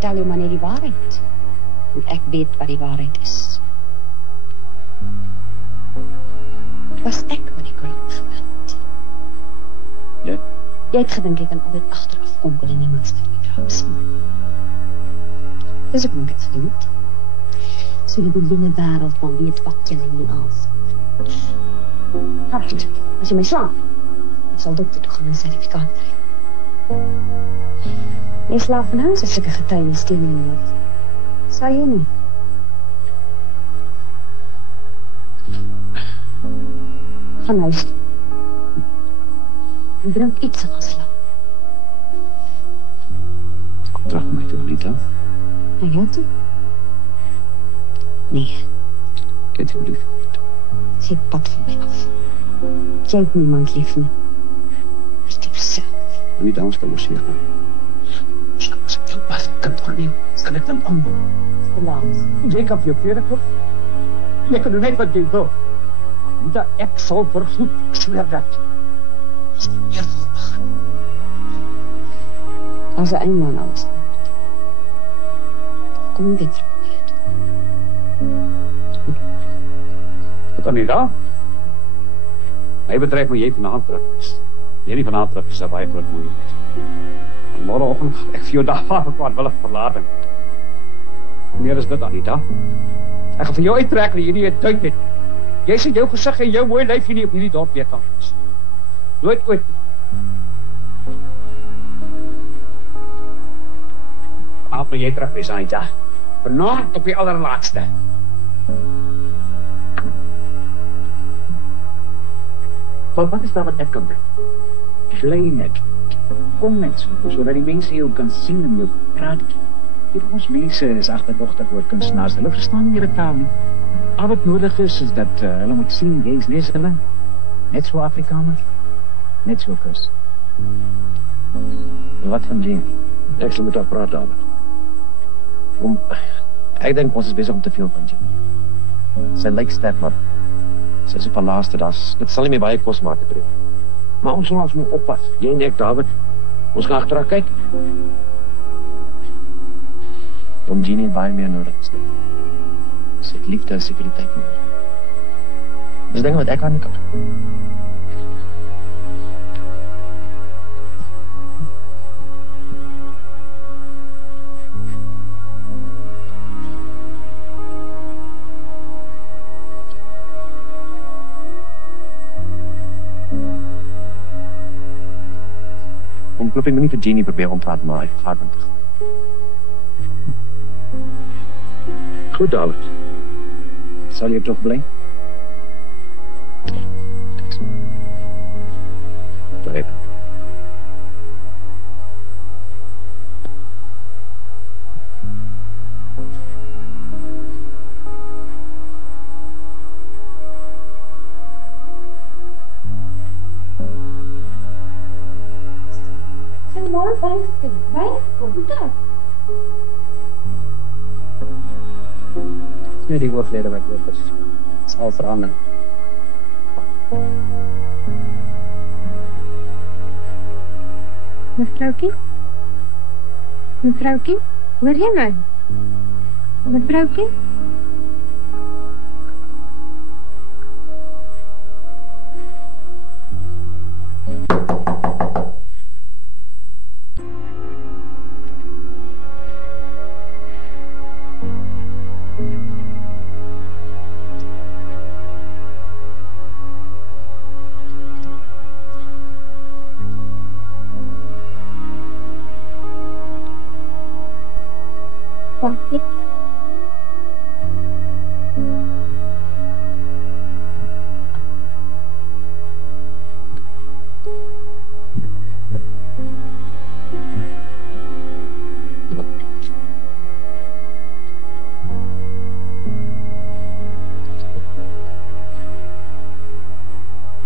Tel jou maar net die waarheid. Want ek weet wat die waarheid is. Het was ek wat die koning gewild. Ja? Jy het gedink jy kan altyd agteraf konkel en niemand stel my draaks nie. Dis ook nog het gedoen. So die hele wêreld van weet wat jy nie af. Hart, as jy my slaan, ek sal dokter toe gaan en sertifikaat kry. Jy slaap van huis as ek 'n getuienis teen jou het. Sal jy nie? Gaan huis toe. En drink iets en gaan slaap. Kom terug met my toe, Anita. En jou toe? Nee. Ek het jou lief. Sy pad van my af. Jy het niemand lief nie. Is diep self. Anita, ons kan ons hier gaan. Ons kan ons heel pas, ek kan toch nie. Kan ek dan om? Helaas. Jy kan vir jou klere koop. Jy kan doen net wat jy wil. Anita, ek sal vergoed, ek sweer dat. Ons moet meer wil begin. As 'n einde aan alles. Kom nie weer terug. Wat Anita? My bedryf moet jy vanaand terug. Jy nie vanaand terug is 'n baie groot moeilikheid. En môreoggend gaan ek vir jou daar kwaadwillig verlating. Meer is dit, Anita. Ek gaan vir jou uittrek dat jy nie 'n tyd het. Jy sien jou gesig en jou mooi lyf nie op hierdie dorp weer kan wees. Nooit ooit. Waar wil jy terug wees, Anita? Vanaand op die allerlaatste. Maar wat is daar wat ek kan doen? Bly net. Kom net so, sodat die mense jou kan sien en jou praat. Ons mense is agterdogtig oor kunstenaars. Hulle verstaan nie die taal nie. Al wat nodig is dat hulle moet sien, jy is net hulle. Net so Afrikaner. Net so kus. Wat van Jean? Ek sal met haar praat, David. Ek dink ons is besig om te veel van Jean. Sy lyk sterk, maar sy is op haar laaste. Dit sal nie meer baie kos maak te breek. Maar ons moet oppas. Jy en ek, David. Ons gaan agter haar kyk. Om Jean het baie meer nodig. Sy het liefde en sekuriteit nodig. Dis dinge wat ek aan nie kan. Ongelooflik moet nie vir Jeannie probeer ompraat, maar hy vergaat met haar. Goed, David. Sal jy toch bly? Begrijp. Nee, die ooglede wat oop is. Sal verander. Mevrouwtjie? Mevrouwtjie? Hoor jy my? Mevrouwtjie?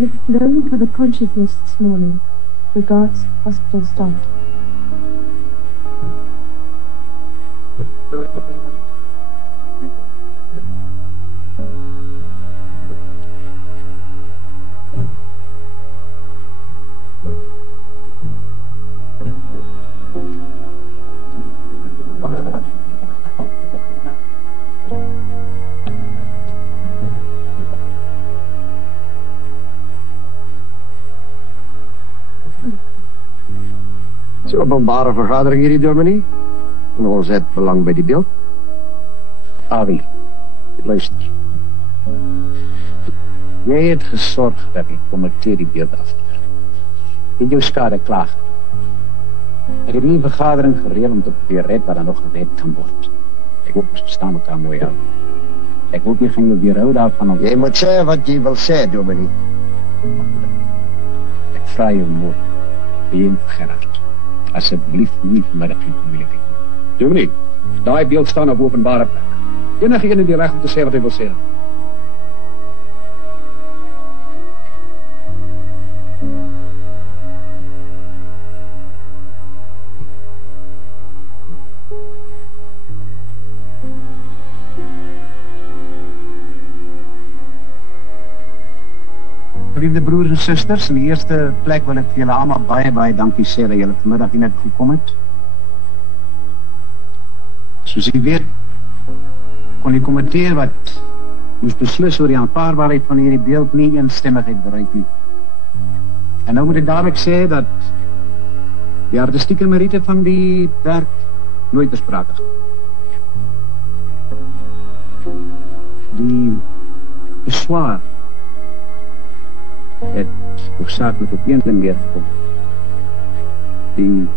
It's known for the consciousness this morning. Regards, hospital staff. Dis 'n openbare vergadering hierdie dominee. En ons het belang by die beeld. Avi, luister. Jy het gesorg dat die komitee die beeld afkeer. Jy het jou skade klaar. Ek het die vergadering gereël om te probeer red wat dan nog gered kan word. Ek hoop ons verstaan mekaar mooi aan. Ek hoop jy gaan jou weerhou daarvan om... Jy moet sê wat jy wil sê, dominee. Ek vra jou mooi. Been Gerard. Asseblief nie vanmiddag in moeilikheid. Dominee, daai beeld staan op openbare plek. Enige een het die reg om te sê wat hy wil sê. Liefde broers en susters, in die eerste plek wil ek vir julle almal baie dankie sê dat julle vanmiddag hier net gekom het. Soos jy weet, kon die komitee wat moes beslis oor die aanvaarbaarheid van hierdie beeld nie eensstemmigheid bereik nie. En nou moet ek dadelik sê dat die artistieke meriete van die werk nooit besprake gaan. Die beswaar het hoofdzakelijk op een ding neergekom. Die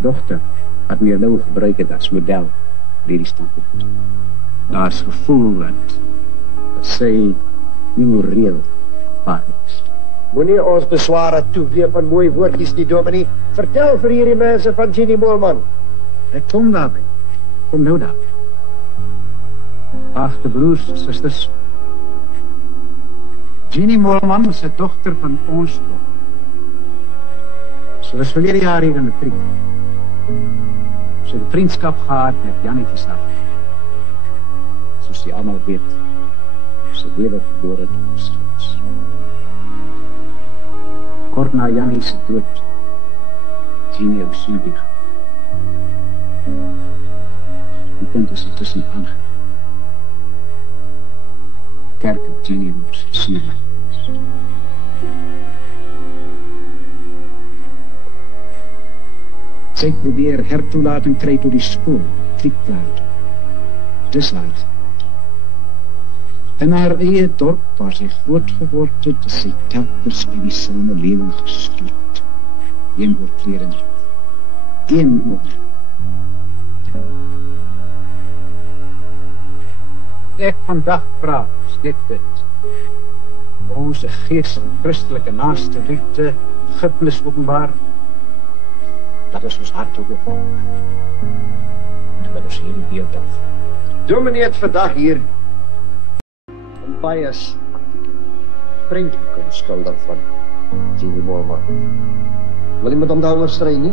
dochter wat meneer Lou gebruik het as model vir die standpunt. Daar is gevoel dat sy nie moreel gevaarlik is. Moenie ons besware toeweef van mooi woordjies nie, dominee. Vertel vir hierdie mense van Jeannie Moelman. Ek kom daarby. Kom nou daar. Agte broers, susters. Jeannie Moelman is 'n dogter van ons dorp. Sy was verlede jaar hier in 'n matriek. Sy het 'n vriendskap gehad met Jannetjie Stad. Soos jy almal weet, sy lewe verlore door strijd. Kort na Jannie se dood, Jeannie op Subieg. Die kind is ertussen aangegaan. Kerk het Jeannie op sy Subieg. Sy probeer hertoelating kry tot die skool, matriekklaar. Dis uit. In haar eie dorp waar sy groot geword het, is sy telkens in die samelewing gestoot. Een oorklede nie. Een oor. Ek vandag praat, is dit. Onze geest, christelike naaste liefde, gipnis openbaar. Dat is ons hart ook op. En dat is hier die beeld af. Dominee het vandag hier baie prentjie skuldig van Jeannie Moelman. Wil nie met hom daaroor stry nie?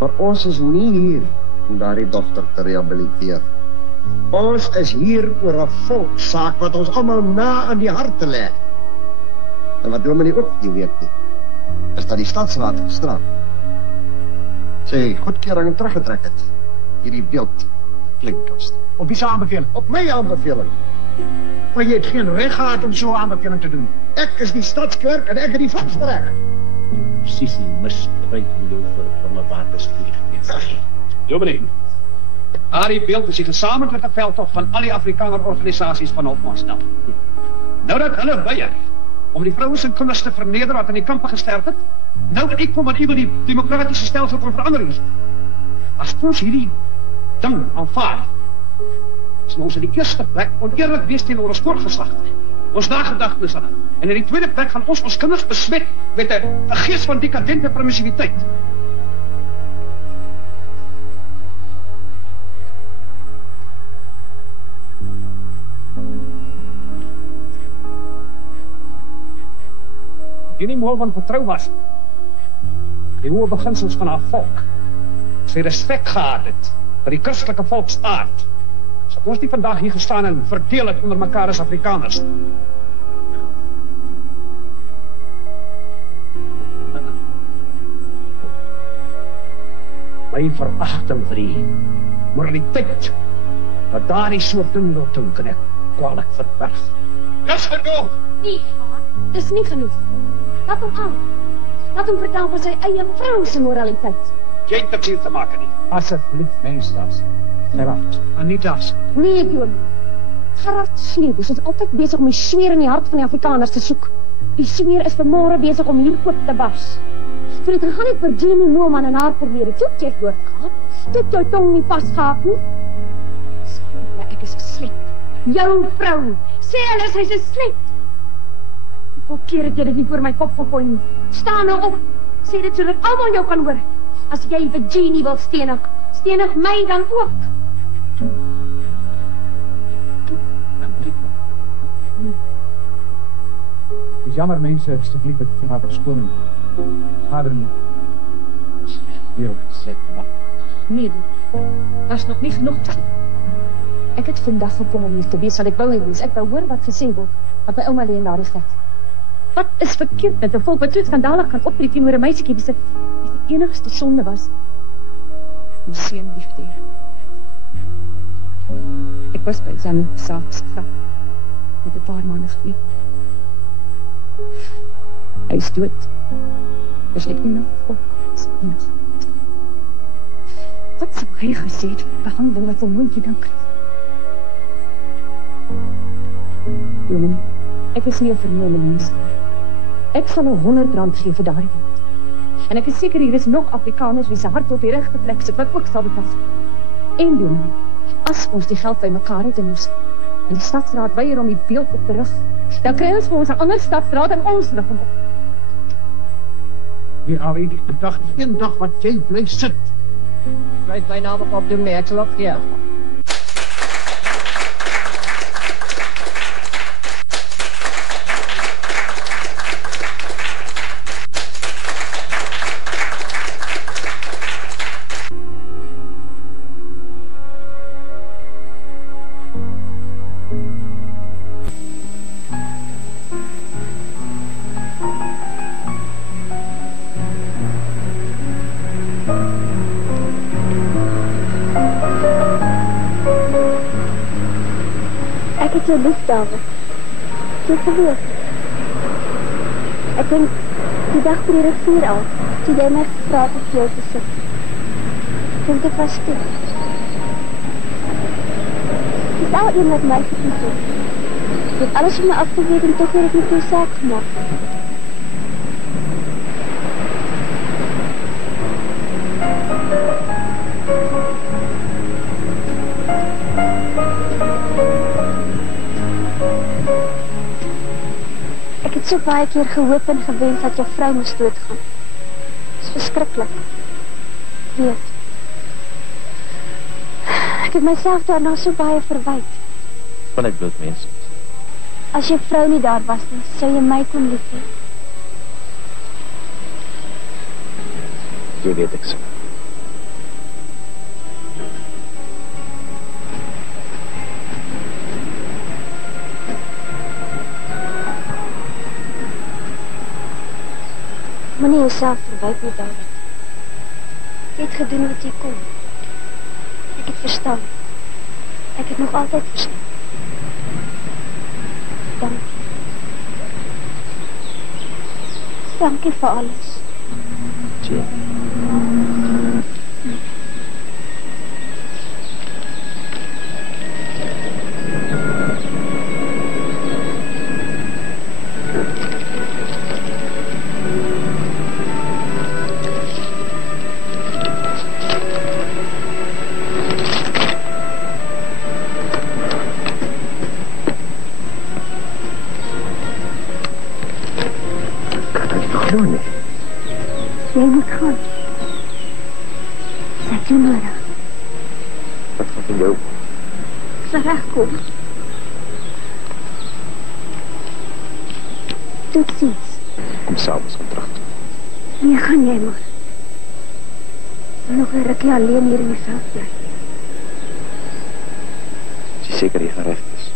Maar ons is nie hier om daardie dogter te rehabiliteer. Ons is hier oor 'n volkssaak wat ons almal na aan die hart lê. En wat dominee ook nie weet nie, is dat die stadsraad gisterand sy goedkeuring teruggetrek het. Hierdie beeld klinkkast. Op wie se aanbeveling? Op my aanbeveling. Maar jy het geen reg gehad om so 'n aanbeveling te doen. Ek is die stadsklerk en ek het die vaste reg. Presies die misbruiking jou vir 'n waterspier gewees. Dominee, die beeld is die gesamentlike veldtog van al die Afrikaner organisasies van Hofmansdal. Nou dat hulle weier om die vrouens en kinders te verneder wat in die kampe gesterf het, nou dat ek kom wat u wil die demokratiese stelsel kon verander is. As ons hierdie ding aanvaar, sal ons in die eerste plek oneerlik wees teenoor ons voorgeslag, ons nagedagtenis aan. En in die tweede plek gaan ons kinders besmet met 'n gees van dekadente promiskuïteit. Jeannie Moelman vertrou was die hoë beginsels van haar volk. Sy respek gehad het vir die christelike volksaard. Sal ons nie vandag hier gestaan en verdeel het onder mekaar as Afrikaners. My veragting vir die moraliteit wat daardie soort ding wil doen, kan ek kwalijk verberg. Dis genoeg! Nee, dis nie genoeg. Laat hom aan. Laat hom vertel van sy eie vrou se moraliteit. Jy het niks hier te maak nie. Asseblief, mensdas. Gerard, Anita's. Nee, Bjorn. Gerard Sneeuwbos is altyd besig om die sweer in die hart van die Afrikaners te soek. Die sweer is vanmôre besig om hier oop te bars. So dit gaan nie vir Jeannie Moelman en haar probeer. Toe jy doodgaan, toe jou tong nie vasgehak nie. Ja, ek is geslet. Jou vrou. Sê hulle sy's 'n slet. Hoeveel keer het jy dit nie voor my kop gegooi nie? Staan nou op. Sê dit sodat almal jou kan hoor. As jy vir Jeannie wil stenig my dan ook. Dis jammer mense, asseblief het vir haar verskoning. Vader nie. Heel gesê. Nee, dat is nog nie genoeg tyd. Ek het vandag gekom om hier te wees, want ek wou hier wees. Ek wou hoor wat gesê word, wat my ouma lê in daardie stad. Wat is verkeerd met 'n volk wat so skandalig gaan optree teenoor 'n meisietjie wie se enigste sonde was om seun lief te hê? Ek was by Jan se graf met 'n paar maande gelede. Hy is dood. Is ek nie nog volk? Wat sou hy gesê het? Behandeling wat hom moontjie dan kry. Dominee, ek is nie 'n vermome mens. Ek sal R100 gee vir daardie beeld. En ek is seker hier is nog Afrikaners wie se hart op die regte plek sit wat ook sal bevas. En doen, as ons die geld bymekaar het en die stadsraad weier om die beeld op te rig, dan kry ons vir ons 'n ander stadsraad en ons rig hom op. Die Ali, een dag wat jy bly sit. Ek weet my naam op doen nie, ek sal opgee. Ek het jou lief, David. Jy geweet. Ek denk, die dag vir die rivier al, toe jy my gevra het op jou te sit. Vind ek was toe. Jy is al een wat my gekies het. Jy het alles van my afgeweet en toch weer het nie veel saak gemaakt. Ek het so baie keer gehoop en gewens dat jou vrou moes doodgaan. Dit is verskriklik. Ek weet. Ek het myself daarna so baie verwyd. Van ek bloot mens. As jou vrou nie daar was nie, sou jy my kon lief hê. Jy weet ek so. Moenie jouself verwyp nie, David. Jy het gedoen wat jy kon. Ek het verstaan. Ek het nog altyd verstaan. Dankie. Dankie vir alles. Jane. Jy moet gaan. Is ek jou nodig? Wat gaan van jou? Ek sal regkom. Totsiens. Kom saam, ons gaan terug toe. Nee, gaan jy maar. Nog 'n rukkie alleen hier in die veld bly. Is jy seker jy gaan reg is?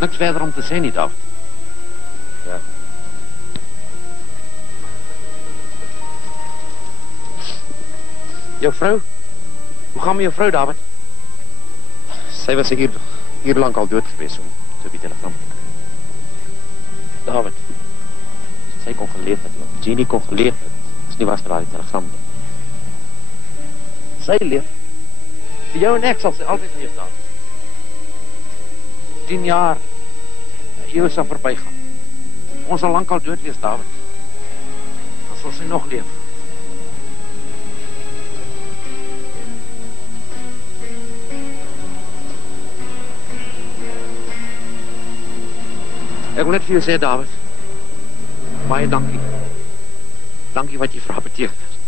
Niks verder om te sê nie, David. Ja. Jou vrou? Hoe gaan met jou vrou, David? Sy was hier lang al dood gewees om so op die telegram te kry. David, sy kon geleef het, joh. Jeannie kon geleef het. As nie was vir haar die telegram nie. Sy leef. Vir jou en ek sal sy altyd leef, David. 10 jaar, 'n eeu sal verbygaan. Ons sal lankal dood wees, David. Dan sal sy nog leef. Ek wil net vir jou sê, David, baie dankie. Dankie wat jy vir haar beteken het.